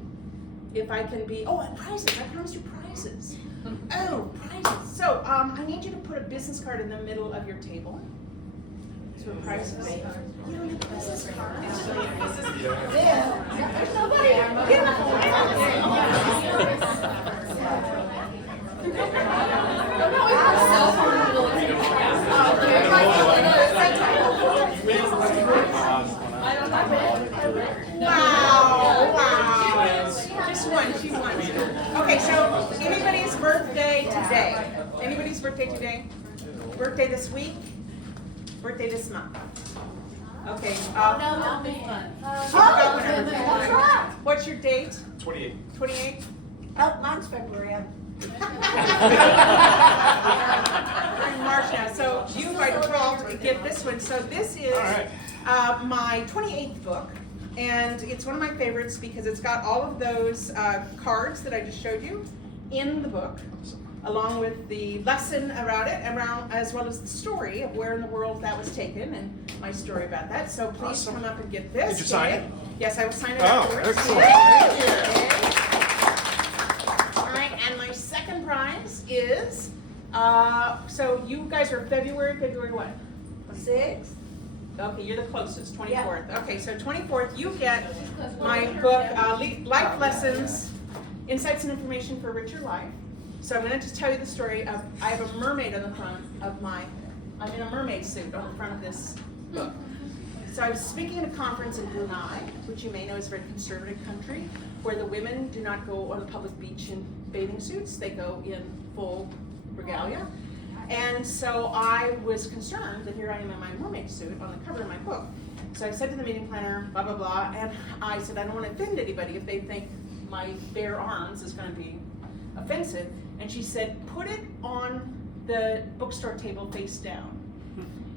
if I can be, and prizes, I promised you prizes. Oh, prizes. So I need you to put a business card in the middle of your table. to a prize. You don't have business card. There's nobody. Get Wow. Just one, she won. Okay, so anybody's birthday today? Anybody's birthday today? Birthday this week? Birthday this month? Okay. Not this one. What's your date? 28. 28? Oh, mine's February. We're in March now, so you by default get this one. So this is my 28th book, and it's one of my favorites because it's got all of those cards that I just showed you in the book, along with the lesson about it, as well as the story of where in the world that was taken and my story about that. So please come up and get this. Did you sign it? Yes, I will sign it Oh, afterwards. excellent. Thank you. All right, and my second prize is, so you guys are February what? 6th. Okay, you're the closest, 24th. Okay, so 24th, you get my book, Life Lessons, Insights and Information for a Richer Life. So I'm going to just tell you the story of, I have a mermaid on the front of I'm in a mermaid suit on the front of this book. So I was speaking at a conference in Brunei, which you may know is a very conservative country, where the women do not go on the public beach in bathing suits, they go in full regalia. And so I was concerned that here I am in my mermaid suit on the cover of my book. So I said to the meeting planner, blah, blah, blah, and I said, I don't want to offend anybody if they think my bare arms is going to be offensive. And she said, put it on the bookstore table face down.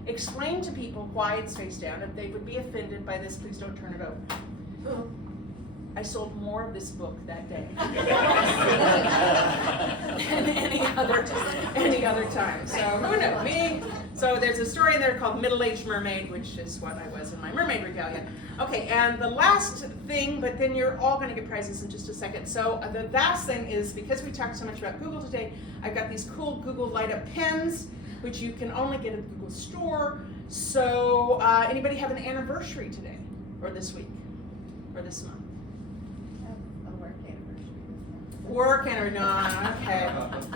Explain to people why it's face down. If they would be offended by this, please don't turn it over. I sold more of this book that day than any other time. So who knows? So there's a story in there called Middle-Aged Mermaid, which is what I was in my mermaid regalia. Okay, and the last thing, but then you're all going to get prizes in just a second. So the last thing is, because we talked so much about Google today, I've got these cool Google Light-Up pens, which you can only get at the Google store. So anybody have an anniversary today, or this week, or this month? Work anniversary, no, okay.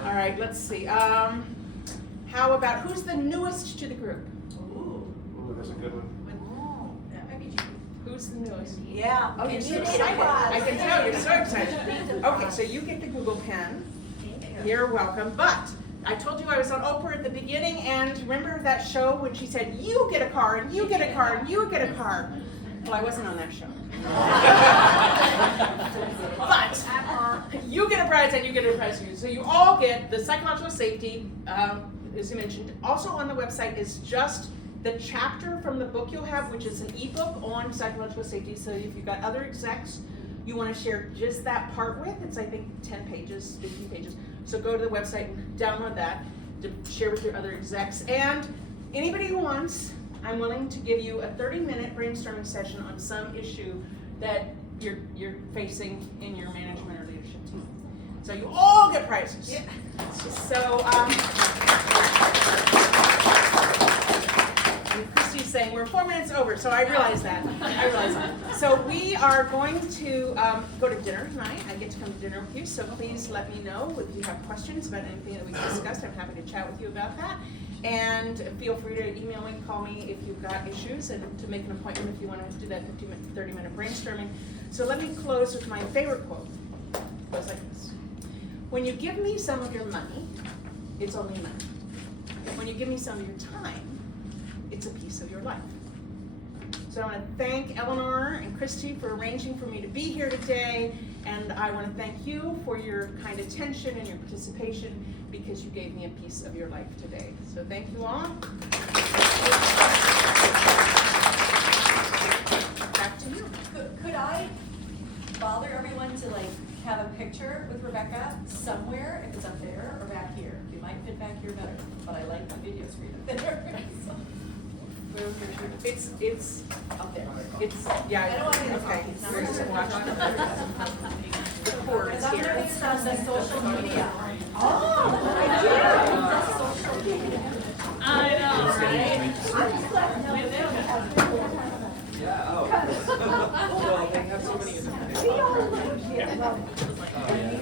All right, let's see. How about, who's the newest to the group? Ooh, that's a good one. Who's the newest? Yeah. Oh, you're so excited. I can tell you're so excited. Okay, so you get the Google pen. You're welcome. But I told you I was on Oprah at the beginning, and remember that show when she said, you get a car, and you get a car, and you get a car? Well, I wasn't on that show. But you get a prize and you get a prize too. So you all get the psychological safety, as you mentioned. Also on the website is just the chapter from the book you'll have, which is an ebook on psychological safety. So if you've got other execs you want to share just that part with, it's I think 10 pages, 15 pages. So go to the website and download that to share with your other execs. And anybody who wants, I'm willing to give you a 30-minute brainstorming session on some issue that you're facing in your management or leadership team. So you all get prizes. Yeah. So Christy's saying we're 4 minutes over, so I realize that. So we are going to go to dinner tonight. I get to come to dinner with you, so please let me know if you have questions about anything that we discussed. I'm happy to chat with you about that. And feel free to email me, call me if you've got issues, and to make an appointment if you want to do that 30-minute brainstorming. So let me close with my favorite quote. It goes like this. When you give me some of your money, it's only money. When you give me some of your time, it's a piece of your life. So I want to thank Eleanor and Christy for arranging for me to be here today, and I want to thank you for your kind attention and your participation, because you gave me a piece of your life today. So thank you all. Back to you. Could I bother everyone to have a picture with Rebecca somewhere, if it's up there or back here? You might fit back here better, but I like the video screen up there. It's up there. It's, yeah. I don't want to be okay. We're just watching the board Because I'm here. gonna put on the social media. Oh, I do. I know, right? I'm just glad to know that they don't have people. Yeah, oh. Well, they have so many. We all live here. Oh, yeah.